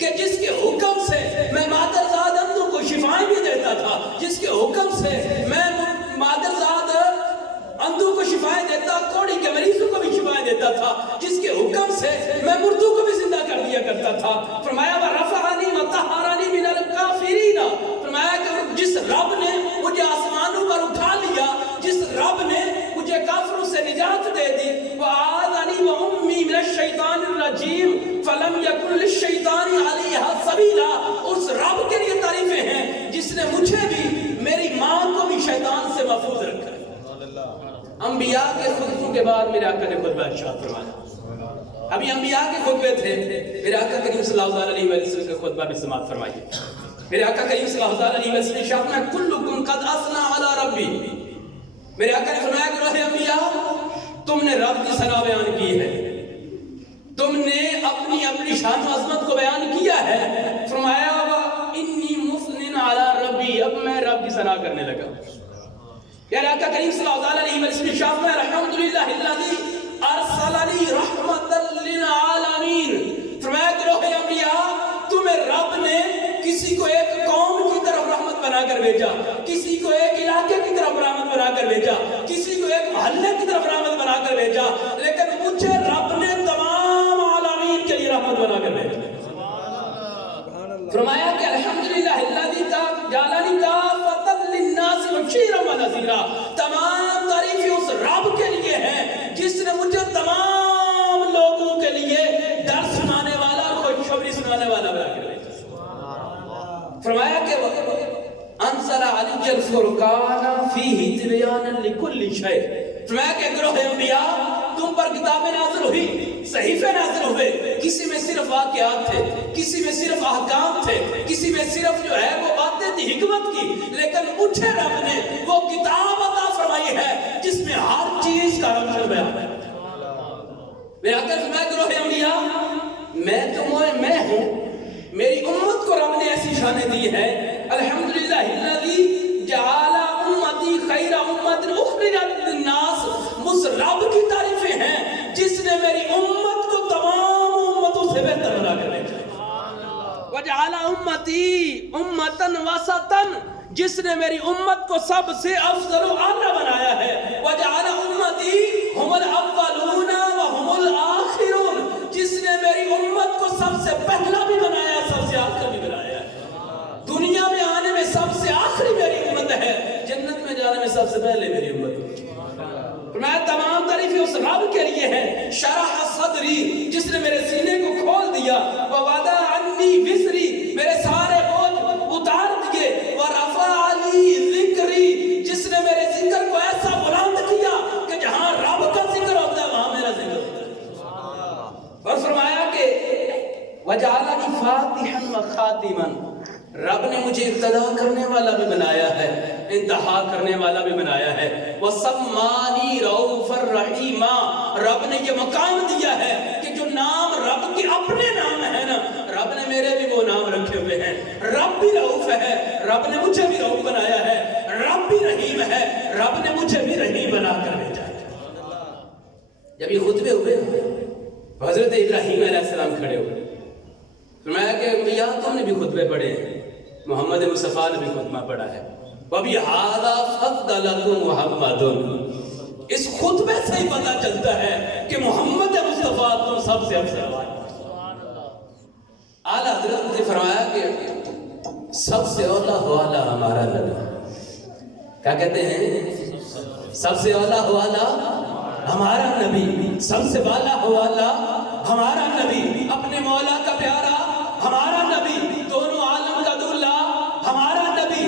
کہ جس کے حکم سے میں مادرزاد اندھوں کو شفائیں بھی دیتا تھا، جس کے حکم سے میں مادرزاد اندھوں کو شفائیں دیتا، کوڑی کے مریضوں کو بھی شفائیں دیتا تھا، جس کے حکم سے میں مردوں کو بھی زندہ کر دیا کرتا تھا. فرمایا وَرَفَعَنِي وَطَهَّرَنِي مِنَ الْكَافِرِينَ، فرمایا کہ جس رب نے مجھے آسمانوں پر اٹھا لیا، جس رب نے مجھے کافروں سے نجات دے دی، وَآذَنِي وَأُمِّي مِنَ الشَّيْطَانِ الرَّجِيمِ فَلَمْ يَكُنْ لِلشَّيْطَانِ عَلَيْهَا سَبِيلًا. اس رب کے لیے تعریفیں ہیں جس نے مجھے بھی میری ماں کو بھی شیطان سے محفوظ رکھا. انبیاء کے خطبوں کے بعد میرے آقا نے خطبہ ارشاد فرمایا. ابھی انبیاء کے خطبے تھے، میرے آقا کریم صلی اللہ علیہ وسلم کا خطبہ بھی سماعت فرمائیے. میرے آقا کریم صلی اللہ علیہ وسلم ارشاد میں کلکم قد اثنى علی ربی، میرے آقا نے فرمایا کہ رہے انبیاء تم نے رب کی ثنا بیان کی ہے، تم نے اپنی شان و عظمت کو بیان کیا ہے. فرمایا انی مثن علی ربی، اب میں رب کی ثنا کرنے لگا. یا آقا کریم صلی اللہ علیہ وسلم ارشاد میں الحمدللہ الذی ارسلنی رحمتا للعالمین. فرمایا کہ رہے انبیاء تمہیں رب نے کسی کو ایک قوم کی طرف رحمت بنا کر بھیجا، کسی کو ایک علاقے کی طرف رحمت بنا کر بھیجا، کسی کو ایک محلے کی طرف رحمت بنا کر بھیجا، لیکن مجھے رب نے تمام عالمین کے لیے رحمت بنا کر بھیجا. فرمایا کہ الحمدللہ الذی جعلنی کافۃ للناس بشیرا ونذیرا، تمام تعریفیں اس رب کے لیے ہیں جس نے مجھے تمام لوگوں کے لیے ڈر سنانے والا اور خوشخبری سنانے والا بنا کر بھیجا. فرمایا کہ انزل علی الفرقان فیہ تبیانا لکل شیء. فرمایا کہ گروہ انبیاء تم پر کتابیں نازل ہوئی، صحیفے نازل ہوئے، کسی میں صرف واقعات تھے، کسی میں صرف احکام تھے، کسی میں صرف جو ہے وہ باتیں تھی حکمت کی، لیکن مجھے رب نے وہ کتاب عطا فرمائی ہے جس میں ہر چیز کا روشن بیان ہے. میرے آقا نے فرمایا گروہ انبیاء میں ہوں، میری امت کو رب نے ایسی شانیں دی ہے. الحمدللہ الذی جعل امتی خیر امت اخرجت للناس، اس رب کی تعریفیں ہیں جس نے میری امت کو تمام امتوں سے بہتر بنا کر بھیجا. وجعل امتی امتا وسطا، جس نے میری امت کو سب سے افضل و اعلی بنایا ہے. وجعل امتی هم الاولون وهم الاخرون، جس نے میری امت کو سب سے پہلا بھی بنایا، سب سے آخر بھی بنایا. دنیا میں آنے میں سب سے آخری میری امت ہے، جنت میں جانے میں سب سے پہلے میری امت ہے. میں تمام تعریفیں اس رب کے لیے ہیں. شرح صدری، جس نے میرے سینے کو کھول دیا. ووضع عنی وزری، میرے سارے بوجھ اتار دیے. ورفع لی ذکری، جس نے میرے ذکر کو ایسا بلند کیا کہ جہاں رب کا ذکر ہوتا ہے وہاں میرا ذکر ہوتا ہے. اور فرمایا کہ وجعلنی فاتحا وخاتما، رب نے مجھے ابتدا کرنے والا بھی بنایا ہے، انتہا کرنے والا بھی بنایا ہے. وَسَمَّانِي رَؤُوفَ الرَّحِيمَ، رب نے یہ مقام دیا ہے کہ جو نام رب کے اپنے نام ہے نا، رب نے میرے بھی وہ نام رکھے ہوئے ہیں. رب بھی رؤوف ہے، رب نے مجھے بھی رؤوف بنایا ہے. رب بھی رحیم ہے، رب نے مجھے بھی رحیم بنا کر بھیجا ہے. جب یہ خطبے ہوئے حضرت ابراہیم علیہ السلام کھڑے ہوئے. فرمایا کہ انبیاء تم نے بھی خطبے پڑھے ہیں، محمد مصطفیٰ نے بھی خطبہ پڑھا ہے. وَبِهَذَا فَضَّلَكُمْ مُحَمَّدٌ، اس خطبے سے ہی پتہ چلتا ہے کہ محمد مصطفیٰ تم سب سے افضل ہے. اعلیٰ حضرت نے فرمایا کہ سب سے اولا والا ہمارا نبی. کیا کہتے ہیں؟ سب سے اولا والا ہمارا نبی، سب سے والا والا ہمارا نبی، اپنے مولا کا پیارا ہمارا نبی، دونوں عالم کا دلہ ہمارا نبی،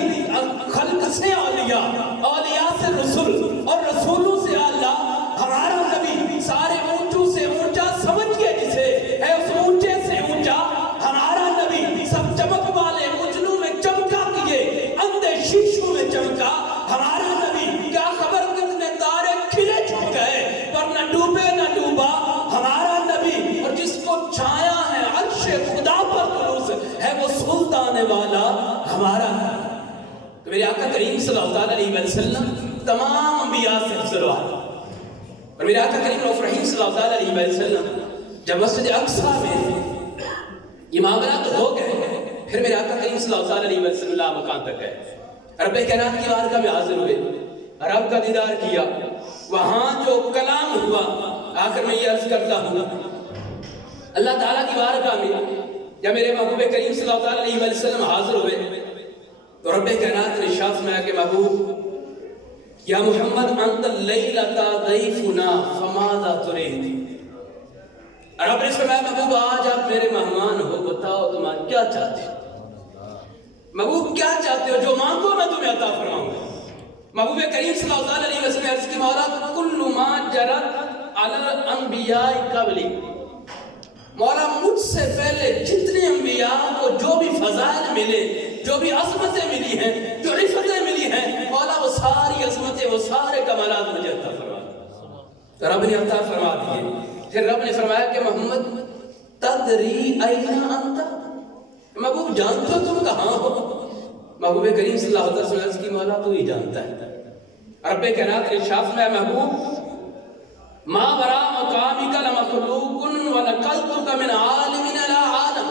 خلق سے اولیاء، اولیاء سے رسول اور رسولوں سے اعلیٰ ہمارا نبی. سارے اونچوں سے اونچا سمجھئے جسے ہے اس اونچے سے اونچا ہمارا نبی. سب چمک والے اجلوں میں چمکا کیے، اندھے شیشوں میں چمکا ہمارا نبی. کیا خبر کتنے تارے کھلے چھپ گئے پر نہ ڈوبے نہ ڈوبا ہمارا نبی. اور جس کو چھایا ہے عرش میرے آقا کریم صلی اللہ علیہ وسلم تمام انبیاء سے افضل ہیں، اور میرے آقا کریم رؤوف رحیم صلی اللہ علیہ وسلم جب مسجد اقصیٰ میں یہ معاملات ہو گئے، پھر میرے آقا کریم صلی اللہ علیہ وسلم لا مکان تک گئے، رب کائنات کی بارگاہ میں حاضر ہوئے، رب کا دیدار کیا، وہاں جو کلام ہوا، آخر میں یہ عرض کرتا ہوں اللہ تعالیٰ کی بارگاہ میں جب میرے محبوب کریم صلی اللہ علیہ وسلم حاضر ہوئے تو رب کائنات نے ارشاد فرمایا کہ محبوب یا محمد انت اللیلۃ ضیفنا فماذا ترید، رب نے فرمایا محبوب آج آپ میرے مہمان ہو، بتاؤ تم کیا چاہتے ہو؟ محبوب کیا چاہتے ہو؟ جو مانگو میں تمہیں عطا فرماؤں گا۔ محبوب کریم صلی اللہ علیہ وسلم نے عرض کی مولا کل ما جرت علی الانبیاء قبلی، مولا مجھ سے پہلے جتنے انبیاء کو جو بھی فضائل ملے، جو بھی عظمتیں ملی ہیں، جو رفتیں ملی ہیں، مولا وہ ساری عظمتیں، وہ سارے کمالات مجھے عطا فرما دیے۔ تو رب نے عطا فرما دیے۔ پھر رب نے فرمایا کہ محمد تدری این انت، محبوب جانتے ہو تم کہاں ہو؟ محبوب کریم صلی اللہ علیہ وسلم کی مولا تو ہی جانتا ہے۔ رب کائنات نے ارشاد فرمایا محبوب ما برا مقامک لمخلوق ونقلتک من عالم الى عالم،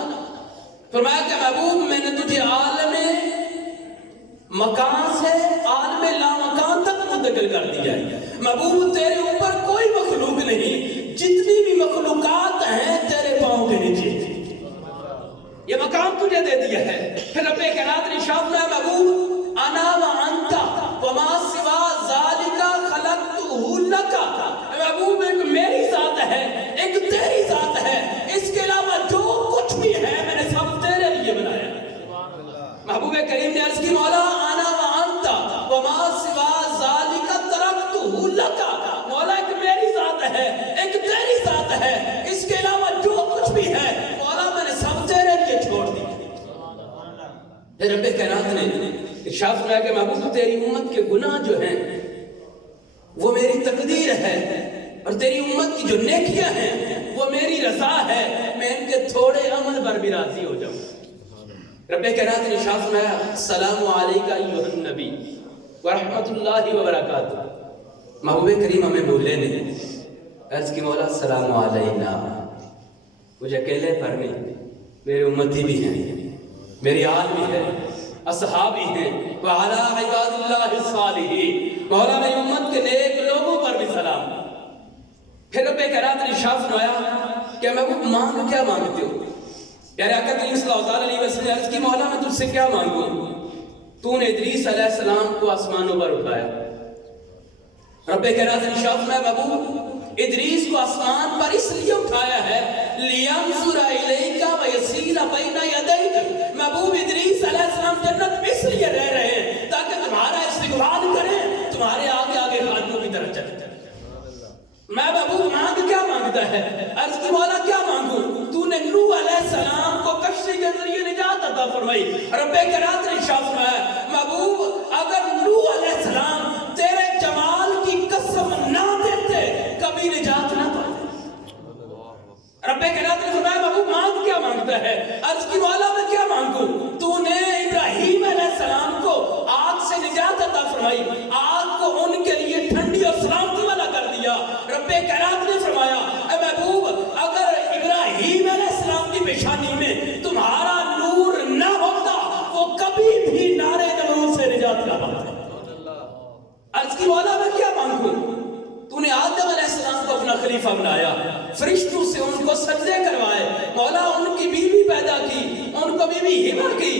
فرمایا کہ محبوب میں نے تجھے عالم مکان سے عالم لا مکان تک منتقل کر دیا ہے۔ محبوب تیرے اوپر کوئی مخلوق نہیں، جتنی بھی مخلوقات ہیں تیرے پاؤں کے نیچے، یہ مقام تجھے دے دیا ہے۔ پھر رب کائنات نے ارشاد فرمایا محبوب انا وانت وما سوا ذالک خلقتہ لک، محبوب ایک میری ذات ہے، ایک تیری ذات ہے، اس کے علاوہ جو کچھ بھی ہے میں نے سب تیرے لیے بنایا۔ محبوب کریم نے عرض کی مولا انا وانت وما سوا ذالک ترکتہ لک، مولا ایک میری ذات ہے، ایک تیری ذات ہے، اس کے علاوہ جو کچھ بھی ہے مولا میں نے سب تیرے لیے چھوڑ دی۔ پھر رب کائنات نے ارشاد فرمایا کہ محبوب تیری امت کے گناہ جو ہیں وہ میری تقدیر ہے، اور تیری امت کی جو نیکیاں ہیں وہ میری رضا ہے، میں ان کے تھوڑے عمل پر بھی راضی ہو جاؤں۔ رب کائنات نے ارشاد فرمایا السلام علیک ایھا النبی ورحمۃ اللہ وبرکاتہ، محبوب کریم ہمیں بولے نہیں، عرض کی مولا السلام علینا، مجھے اکیلے پر نہیں، میرے امتی بھی ہیں، میری آل بھی ہے، اصحاب بھی ہیں، وعلی عباد اللہ الصالحین، مولا میری امت کے نیک لوگوں پر بھی سلام۔ پھر رب کائنات نے ارشاد فرمایا کہ محبوب مانگ کیا مانگتے ہو؟ پیارے آقا کریم صلی اللہ علیہ وسلم نے عرض کی مولا میں تجھ سے کیا مانگوں؟ تو نے ادریس علیہ السلام کو آسمانوں پر اٹھایا، رب کائنات نے ارشاد فرمایا محبوب ادریس کو آسمان پر اس لیے اٹھایا ہے لِيَنْظُرَ إِلَيْكَ وَيَسِيرَ بَيْنَ يَدَيْكَ، محبوب ادریس علیہ السلام جنت میں اس لیے رہ رہے ہیں تاکہ تمہارا استقبال کریں، تمہارے آگے آگے خادموں کی طرف چلے۔ میں محبوب مانگ کیا مانگتا ہے؟ عرض کی مولا کیا مانگوں؟ تو نے نوح علیہ السلام کو کشتی کے ذریعے نجات عطا فرمائی، رب کائنات نے ارشاد فرمایا محبوب اگر نوح علیہ السلام تیرے جمال کی قسم نہ دیتے کبھی نجات نہ پاتے۔ رب کائنات نے فرمایا محبوب مانگ کیا مانگتا ہے؟ عرض کی مولا میں کیا مانگوں؟ تو نے ابراہیم علیہ السلام کو آگ سے نجات عطا فرمائی، آگ کو ان کے لیے ٹھنڈی اور سلامتی والا کر دیا۔ رب کائنات نے فرمایا اے محبوب اگر ابراہیم علیہ السلام کی پیشانی میں تمہارا نور نہ ہوتا وہ کبھی بھی نارے نمرود سے نجات نہ پاتے۔ عرض کی مولا میں کیا مانگوں؟ تو نے آدم علیہ السلام کو اپنا خلیفہ بنایا، فرشتوں سے ان کو سجدے کروائے، مولا ان کی بیوی پیدا کی، ان کو بیوی ہبہ کی۔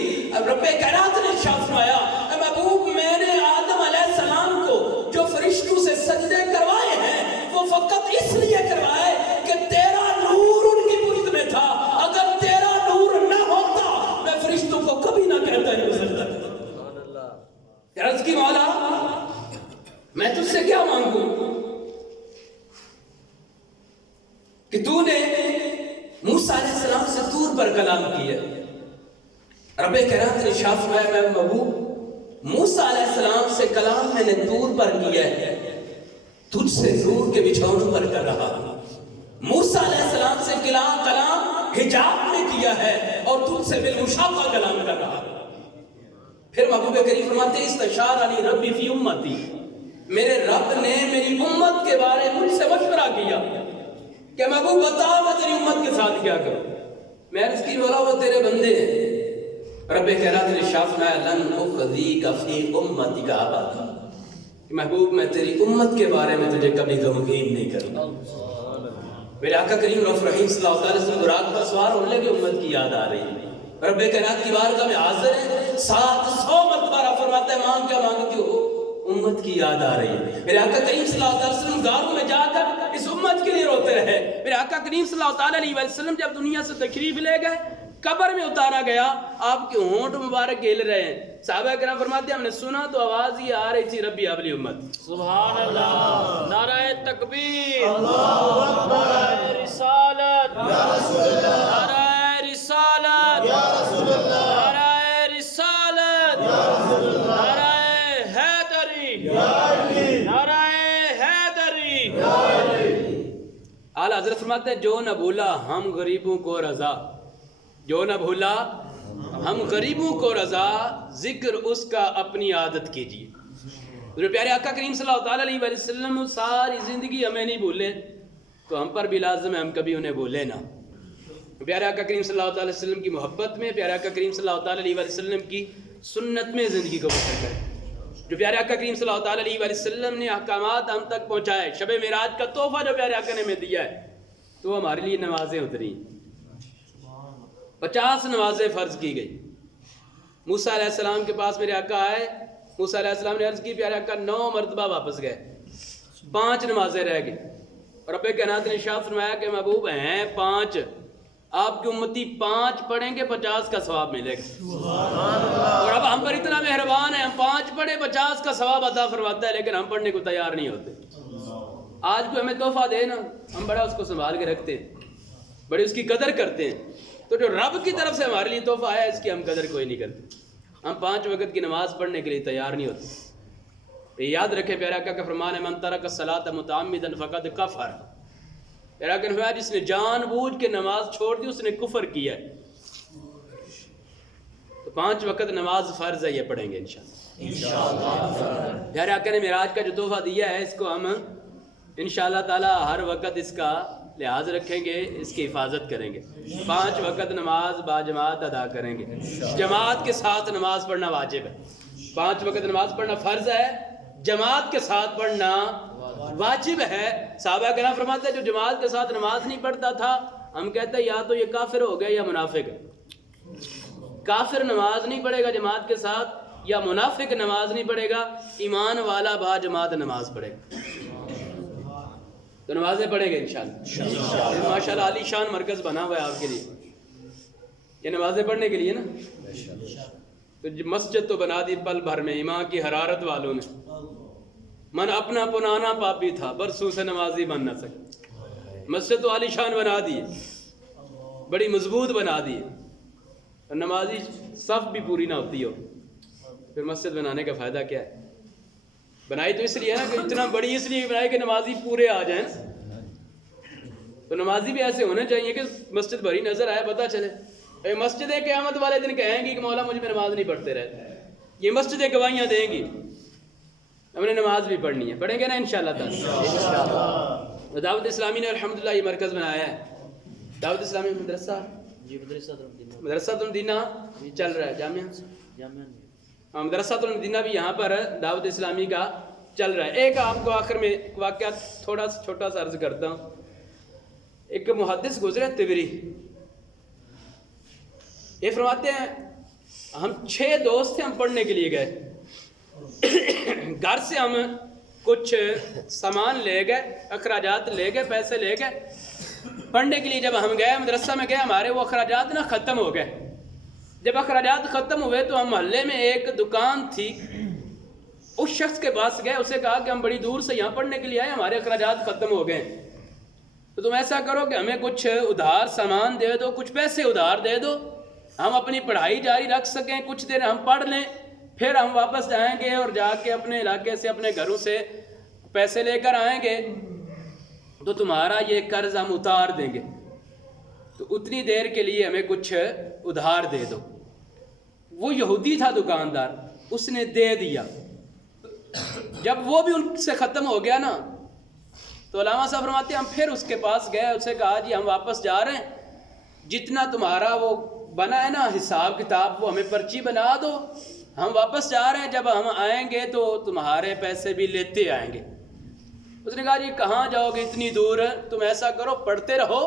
رب کائنات نے ارشاد فرمایا اے محبوب میں نے آدم علیہ السلام کو جو فرشتوں سے سجدے کروائے ہیں وہ فقط اس لیے کروائے کہ تیرا نور ان کی پشت میں تھا، اگر تیرا نور نہ ہوتا میں فرشتوں کو کبھی نہ کہتا ہی ہو سکتا۔ عرض کی مولا میں تجھ سے کیا مانگوں کہ تو نے موسیٰ علیہ السلام سے طور پر کلام کیا، رب کائنات نے ارشاد فرمایا میں محبوب موسیٰ علیہ السلام سے کلام میں نے طور پر کیا ہے، تجھ سے نور کے بچھونوں پر کر رہا، موسیٰ علیہ السلام سے کلام حجاب میں کیا ہے اور تجھ سے بالمشافہ کلام کر رہا۔ پھر محبوب کریم فرماتے ہیں استشارنی ربی فی امتی، میرے رب نے میری امت کے بارے مجھ سے مشورہ کیا کہ محبوب بتا میں تیری امت کے ساتھ کیا کروں۔ میں عرض کی بولا وہ تیرے بندے ہیں۔ رب کہرات نے شاف میں لن اخذیک فی امتک ابدا، محبوب میں تیری امت کے بارے میں تجھے کبھی غمگین نہیں کروں گا۔ میرے آقا کریم رؤوف رحیم صلی اللہ علیہ وسلم براق پر سوار ہونے لگے، امت کی یاد آ رہی ہے۔ رب کائنات کی بارگاہ میں حاضر ہے، 700 مرتبہ رب فرماتا ہے مانگ کیا مانگتی ہو؟ امت کی یاد آ رہی ہے۔ میرے آقا کریم صلی اللہ علیہ وسلم غاروں میں جا کر اس امت کے لیے روتے رہے۔ میرے آقا کریم صلی اللہ علیہ وسلم جب دنیا سے تشریف لے گئے، قبر میں اتارا گیا، آپ کے ہونٹ مبارک گیل رہے ہیں۔ صحابہ کرام فرماتے ہیں ہم نے سنا تو آواز ہی آ رہی تھی ربی ابلی امت۔ سبحان اللہ، نعرہ تکبیر، اللہ اکبر، نعرہ رسالت یا رسول اللہ، نعرہ رسالت یا رسول اللہ، نعرہ رسالت یا رسول اللہ، نعرہ حیدری یا علی، نعرہ حیدری یا علی۔ اعلیٰ حضرت فرماتے ہیں جو نہ بھولا ہم غریبوں کو رضا، جو نہ بھولا ہم غریبوں کو رضا، ذکر اس کا اپنی عادت کیجیے۔ میرے پیارے آقا کریم صلی اللہ علیہ وسلم ساری زندگی ہمیں نہیں بھولے تو ہم پر بھی لازم ہے ہم کبھی انہیں بھولے نہ۔ پیارے آقا کریم صلی اللہ علیہ وسلم کی محبت میں، پیارے آقا کریم صلی اللہ علیہ وسلم کی سنت میں زندگی کو بسر کریں۔ جو پیارے آقا کریم صلی اللہ علیہ وسلم نے احکامات ہم تک پہنچائے، شب معراج کا تحفہ جو پیارے آقا نے ہمیں دیا ہے، تو ہمارے لیے نمازیں اتری، 50 نمازیں فرض کی گئی۔ موسیٰ علیہ السلام کے پاس میرے آقا آئے، موسیٰ علیہ السلام نے عرض کی، پیارے آقا 9 مرتبہ واپس گئے، 5 نمازیں رہ گئی۔ رب کائنات نے ارشاد فرمایا کہ محبوب ہیں 5، آپ کی امتی 5 پڑھیں گے 50 کا ثواب ملے گا۔ اور اب ہم پر اتنا مہربان ہے، ہم 5 پڑھے 50 کا ثواب عطا فرماتا ہے، لیکن ہم پڑھنے کو تیار نہیں ہوتے۔ آج کوئی ہمیں تحفہ دے نا، ہم بڑا اس کو سنبھال کے رکھتے ہیں، بڑی اس کی قدر کرتے ہیں۔ تو جو رب کی طرف سے ہمارے لیے تحفہ آیا ہے، اس کی ہم قدر کوئی نہیں کرتے۔ ہم 5 وقت کی نماز پڑھنے کے لیے تیار نہیں ہوتے۔ یہ یاد رکھیں پیارے آقا کا فرمان ہے من ترک الصلاۃ متعمدا فقد کفر۔ پیارے آقا نے فرمایا جس نے جان بوجھ کے نماز چھوڑ دی اس نے کفر کیا ہے۔ تو 5 وقت نماز فرض ہے، یہ پڑھیں گے انشاءاللہ۔ پیارے آقا نے معراج کا جو تحفہ دیا ہے، اس کو ہم انشاءاللہ تعالی ہر وقت اس کا لحاظ رکھیں گے، اس کی حفاظت کریں گے۔ 5 وقت نماز باجماعت ادا کریں گے، جماعت کے ساتھ نماز پڑھنا واجب ہے۔ 5 وقت نماز پڑھنا فرض ہے، جماعت کے ساتھ پڑھنا واجب ہے۔ صحابہ کرام فرماتے ہیں جو جماعت کے ساتھ نماز نہیں پڑھتا تھا، ہم کہتے ہیں یا تو یہ کافر ہو گیا یا منافق ہے۔ کافر نماز نہیں پڑھے گا جماعت کے ساتھ، یا منافق نماز نہیں پڑھے گا، ایمان والا با جماعت نماز پڑھے گا۔ تو نمازیں پڑھیں گے انشاءاللہ۔ ماشاءاللہ عالی شان مرکز بنا ہوا ہے آپ کے لیے، یہ نمازیں پڑھنے کے لیے نا۔ تو مسجد تو بنا دی پل بھر میں ایمان کی حرارت والوں نے، من اپنا پنانا پاپی تھا برسوں سے نمازی بن نہ سکا۔ مسجد تو عالی شان بنا دی، بڑی مضبوط بنا دی، اور نمازی صف بھی پوری نہ ہوتی ہو، پھر مسجد بنانے کا فائدہ کیا ہے؟ بنائی تو اس لیے نا کہ اتنا بڑی اس لیے بنائی کہ نمازی پورے آ جائیں۔ تو نمازی بھی ایسے ہونے چاہیے کہ مسجد بھری نظر آئے، پتہ چلے۔ مسجد قیامت والے دن کہیں گی کہ مولا مجھ میں نماز نہیں پڑھتے رہتے، یہ مسجدیں گواہیاں دیں گی ہم نے نماز بھی پڑھنی ہے۔ پڑھیں گے نا انشاءاللہ تعالی۔ دعوت اسلامی نے الحمدللہ یہ مرکز بنایا ہے، دعوت اسلامی مدرسہ، مدرسہ المدینہ چل رہا ہے، جامعہ مدرسہ المدینہ بھی یہاں پر دعوت اسلامی کا چل رہا ہے۔ ایک آپ کو آخر میں واقعہ تھوڑا سا چھوٹا سا عرض کرتا ہوں۔ ایک محدث گزرے تبری، یہ فرماتے ہیں ہم 6 دوست تھے، ہم پڑھنے کے لیے گئے، گھر سے ہم کچھ سامان لے گئے، اخراجات لے گئے، پیسے لے گئے، پڑھنے کے لیے جب ہم گئے مدرسہ میں گئے، ہمارے وہ اخراجات نا ختم ہو گئے۔ جب اخراجات ختم ہوئے تو ہم محلے میں ایک دکان تھی، اس شخص کے پاس گئے، اسے کہا کہ ہم بڑی دور سے یہاں پڑھنے کے لیے آئے، ہمارے اخراجات ختم ہو گئے، تو تم ایسا کرو کہ ہمیں کچھ ادھار سامان دے دو، کچھ پیسے ادھار دے دو، ہم اپنی پڑھائی جاری رکھ سکیں، کچھ دیر ہم پڑھ لیں، پھر ہم واپس جائیں گے اور جا کے اپنے علاقے سے اپنے گھروں سے پیسے لے کر آئیں گے، تو تمہارا یہ قرض ہم اتار دیں گے، تو اتنی دیر کے لیے ہمیں کچھ ادھار دے دو۔ وہ یہودی تھا دکاندار، اس نے دے دیا. جب وہ بھی ان سے ختم ہو گیا نا تو علامہ صاحب فرماتے ہیں ہم پھر اس کے پاس گئے، اسے کہا جی ہم واپس جا رہے ہیں، جتنا تمہارا وہ بنا ہے نا حساب کتاب وہ ہمیں پرچی بنا دو، ہم واپس جا رہے ہیں، جب ہم آئیں گے تو تمہارے پیسے بھی لیتے آئیں گے. اس نے کہا جی کہاں جاؤ گے اتنی دور، تم ایسا کرو پڑھتے رہو،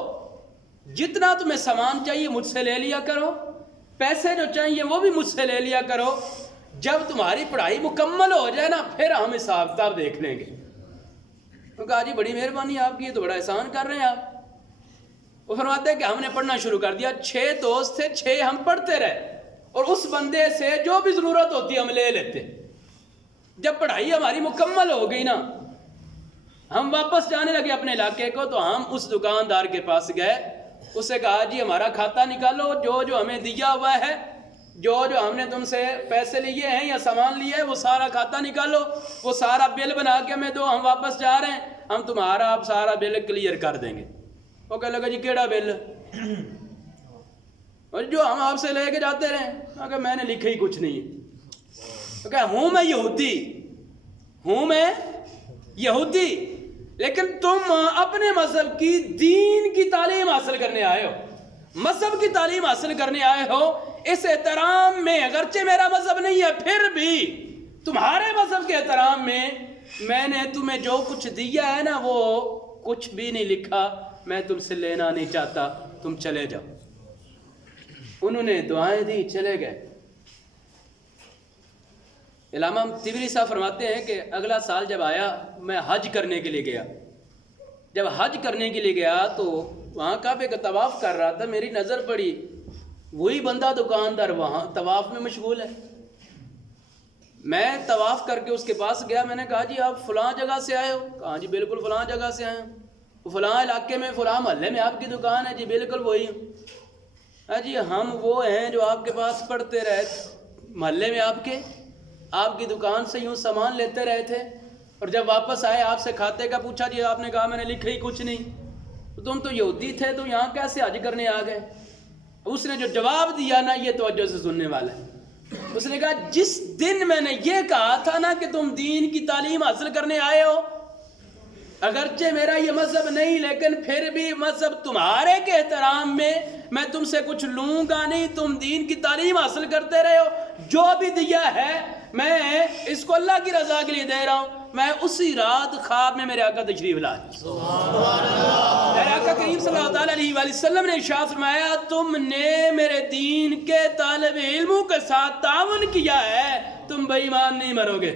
جتنا تمہیں سامان چاہیے مجھ سے لے لیا کرو، پیسے جو چاہیے وہ بھی مجھ سے لے لیا کرو، جب تمہاری پڑھائی مکمل ہو جائے نا پھر ہم حساب کتاب دیکھ لیں گے. تو کہا جی بڑی مہربانی آپ کی، یہ تو بڑا احسان کر رہے ہیں آپ. وہ فرماتے ہیں کہ ہم نے پڑھنا شروع کر دیا، 6 دوست تھے، 6 ہم پڑھتے رہے اور اس بندے سے جو بھی ضرورت ہوتی ہم لے لیتے. جب پڑھائی ہماری مکمل ہو گئی نا ہم واپس جانے لگے اپنے علاقے کو تو ہم اس دکاندار کے پاس گئے، اس سے کہا جی ہمارا کھاتا نکالو، جو ہمیں دیا ہوا ہے، جو ہم نے تم سے پیسے لیے ہیں یا سامان لیے ہے وہ سارا کھاتا نکالو، وہ سارا بل بنا کے ہمیں دو، ہم واپس جا رہے ہیں، ہم تمہارا اب سارا بل کلیئر کر دیں گے. وہ کہنے لگا جی کیڑا بل؟ اور جو ہم آپ سے لے کے جاتے رہے. کہ میں نے لکھا ہی کچھ نہیں ہے. کہ ہوں میں یہودی لیکن تم اپنے مذہب کی دین کی تعلیم حاصل کرنے آئے ہو، مذہب کی تعلیم حاصل کرنے آئے ہو. اس احترام میں اگرچہ میرا مذہب نہیں ہے پھر بھی تمہارے مذہب کے احترام میں نے تمہیں جو کچھ دیا ہے نا وہ کچھ بھی نہیں لکھا، میں تم سے لینا نہیں چاہتا، تم چلے جاؤ. انہوں نے دعائیں دی، چلے گئے. علامہ طبری صاحب فرماتے ہیں کہ اگلا سال جب آیا میں حج کرنے کے لیے گیا. جب حج کرنے کے لیے گیا تو وہاں کعبے کا طواف کر رہا تھا، میری نظر پڑی وہی بندہ دکاندار وہاں طواف میں مشغول ہے. میں طواف کر کے اس کے پاس گیا، میں نے کہا جی آپ فلاں جگہ سے آئے ہو؟ کہا جی بالکل فلاں جگہ سے آئے ہوں. فلاں علاقے میں فلاں محلے میں آپ کی دکان ہے؟ جی بالکل وہی ہوں. جی ہم وہ ہیں جو آپ کے پاس پڑھتے رہے محلے میں، آپ کی دکان سے یوں سامان لیتے رہے تھے اور جب واپس آئے آپ سے کھاتے کا پوچھا جی آپ نے کہا میں نے لکھا ہی کچھ نہیں. تم تو یہودی تھے تو یہاں کیسے حج کرنے آ گئے؟ اس نے جو جواب دیا نا یہ توجہ سے سننے والا ہے. اس نے کہا جس دن میں نے یہ کہا تھا نا کہ تم دین کی تعلیم حاصل کرنے آئے ہو، اگرچہ میرا یہ مذہب نہیں لیکن پھر بھی مذہب تمہارے کے احترام میں تم سے کچھ لوں گا نہیں، تم دین کی تعلیم حاصل کرتے رہے ہو، جو بھی دیا ہے میں اس کو اللہ کی رضا کے لیے دے رہا ہوں. میں اسی رات خواب میں میرے آقا تشریف لائے. میرے آقا کریم صلی اللہ علیہ وآلہ وسلم نے ارشاد فرمایا تم نے میرے دین کے طالب علموں کے ساتھ تعاون کیا ہے، تم بے ایمان نہیں مرو گے.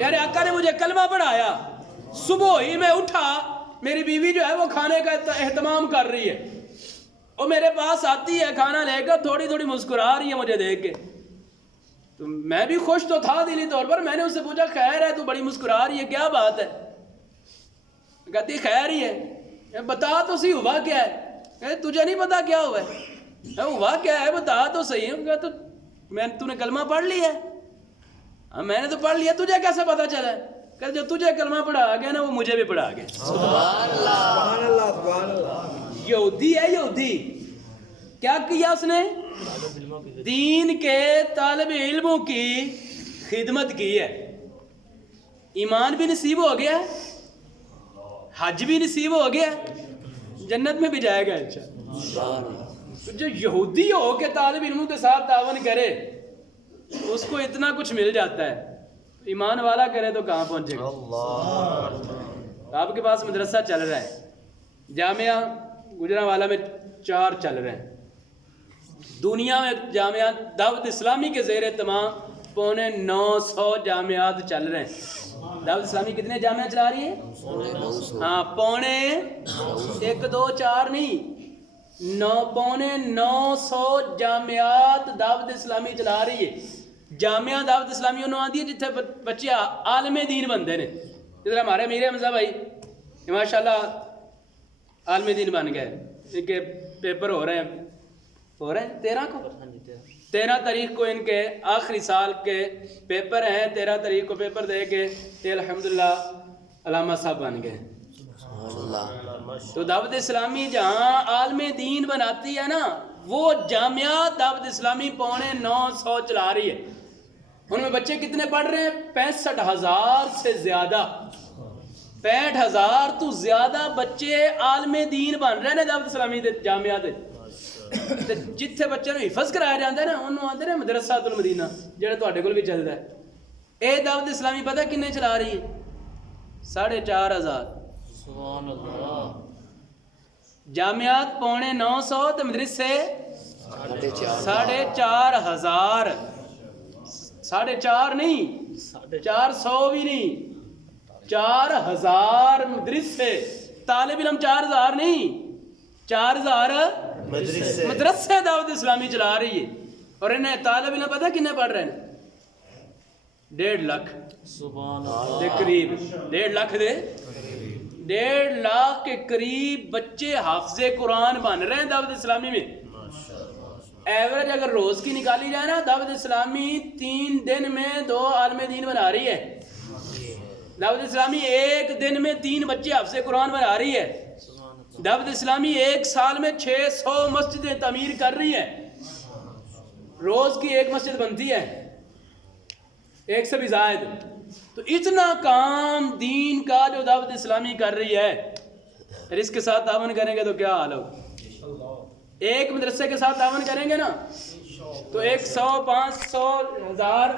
میرے آقا نے مجھے کلمہ پڑھایا. صبح ہی میں اٹھا، میری بیوی جو ہے وہ کھانے کا اہتمام کر رہی ہے، وہ میرے پاس آتی ہے کھانا لے کر، تھوڑی تھوڑی مسکرا رہی ہے مجھے دیکھ کے. تو میں بھی خوش تو تھا دلی طور پر. میں نے اس سے پوچھا خیر ہے تو بڑی مسکرا رہی ہے، کیا بات ہے؟ کہتی خیر ہی ہے. بتا تو صحیح ہوا کیا ہے؟ تجھے نہیں پتا کیا ہوا ہے؟ ہوا کیا ہے بتا تو صحیح. تو تو نے کلمہ پڑھ لیا ہے؟ میں نے تو پڑھ لیا، تجھے کیسے پتا چلا ہے؟ کہ جو تجھے کلمہ پڑھا گیا نا وہ مجھے بھی پڑھا گیا. سبحان اللہ. یہودی ہے یہودی. کیا کیا اس نے؟ دین کے طالب علموں کی خدمت کی ہے. ایمان بھی نصیب ہو گیا، حج بھی نصیب ہو گیا، جنت میں بھی جائے گا انشاءاللہ. جو یہودی ہو کے طالب علموں کے ساتھ تعاون کرے اس کو اتنا کچھ مل جاتا ہے، ایمان والا کرے تو کہاں پہنچے گا. آپ کے پاس مدرسہ چل رہا ہے، جامعہ گجرانوالہ میں 4 چل رہے ہیں. دنیا میں جامعہ دعوت اسلامی کے زیر اہتمام 950 جامعات چل رہے ہیں. دعوت اسلامی کتنے جامعہ چلا رہی ہے؟ 1 2 4 نہیں، 950 جامعات دعوت اسلامی چلا رہی ہے. جامعہ دعوت اسلامی انہوں آتی ہے جتنے بچے عالم دین بندے نے. جس ہمارے میرے حمزہ بھائی ماشاءاللہ عالم دین بن گئے. ان کے پیپر ہو رہے ہیں 13 تاریخ کو ان کے آخری سال کے پیپر ہیں. 13 تاریخ کو پیپر دے کے یہ الحمدللہ علامہ صاحب بن گئے. تو دعوت اسلامی جہاں عالم دین بناتی ہے نا وہ جامعات دعوت اسلامی 950 چلا رہی ہے. ان میں بچے کتنے پڑھ رہے ہیں؟ 65,000 سے زیادہ. 65,000 تو زیادہ بچے عالم دین بن رہے ہیں دعوت اسلامی دے جامعات. جتھے بچے نو حفظ کرایا جاتا ہے نا انہوں آتے ہیں مدرسۃ المدینہ جڑا تواڈے کول بھی چلدا ہے. اے دعوت اسلامی پتہ کنے چلا رہی ہے؟ 4,500. سبحان اللہ. جامعات 950 تے مدرسے 4,500. 4.5 نہیں 400 بھی نہیں 4,000 مدرسے. طالب علم 4,000 نہیں 4,000 مدرسے دعوت اسلامی چلا رہی ہے. اور انہیں طالب علم پتہ کنے پڑھ رہے ہیں؟ 1.5 لاکھ سبحان دے اللہ. قریب. 1.5 لاکھ دے 1.5 لاکھ کے قریب بچے حافظ قرآن بن رہے ہیں دعوت اسلامی میں. ایوریج اگر روز کی نکالی جائے نا دعوت اسلامی 3 دن میں 2 عالم دین بنا رہی ہے. دعوت اسلامی 1 دن میں 3 بچے حافظ قرآن بنا رہی ہے. دعوت اسلامی 1 سال میں 600 مسجدیں تعمیر کر رہی ہے. روز کی 1 مسجد بنتی ہے 1 سے بھی زائد. تو اتنا کام دین کا جو دعوت اسلامی کر رہی ہے پھر اس کے ساتھ تعاون کریں گے تو کیا حال ہو. ایک مدرسے کے ساتھ تعاون کریں گے نا تو 100 500 1000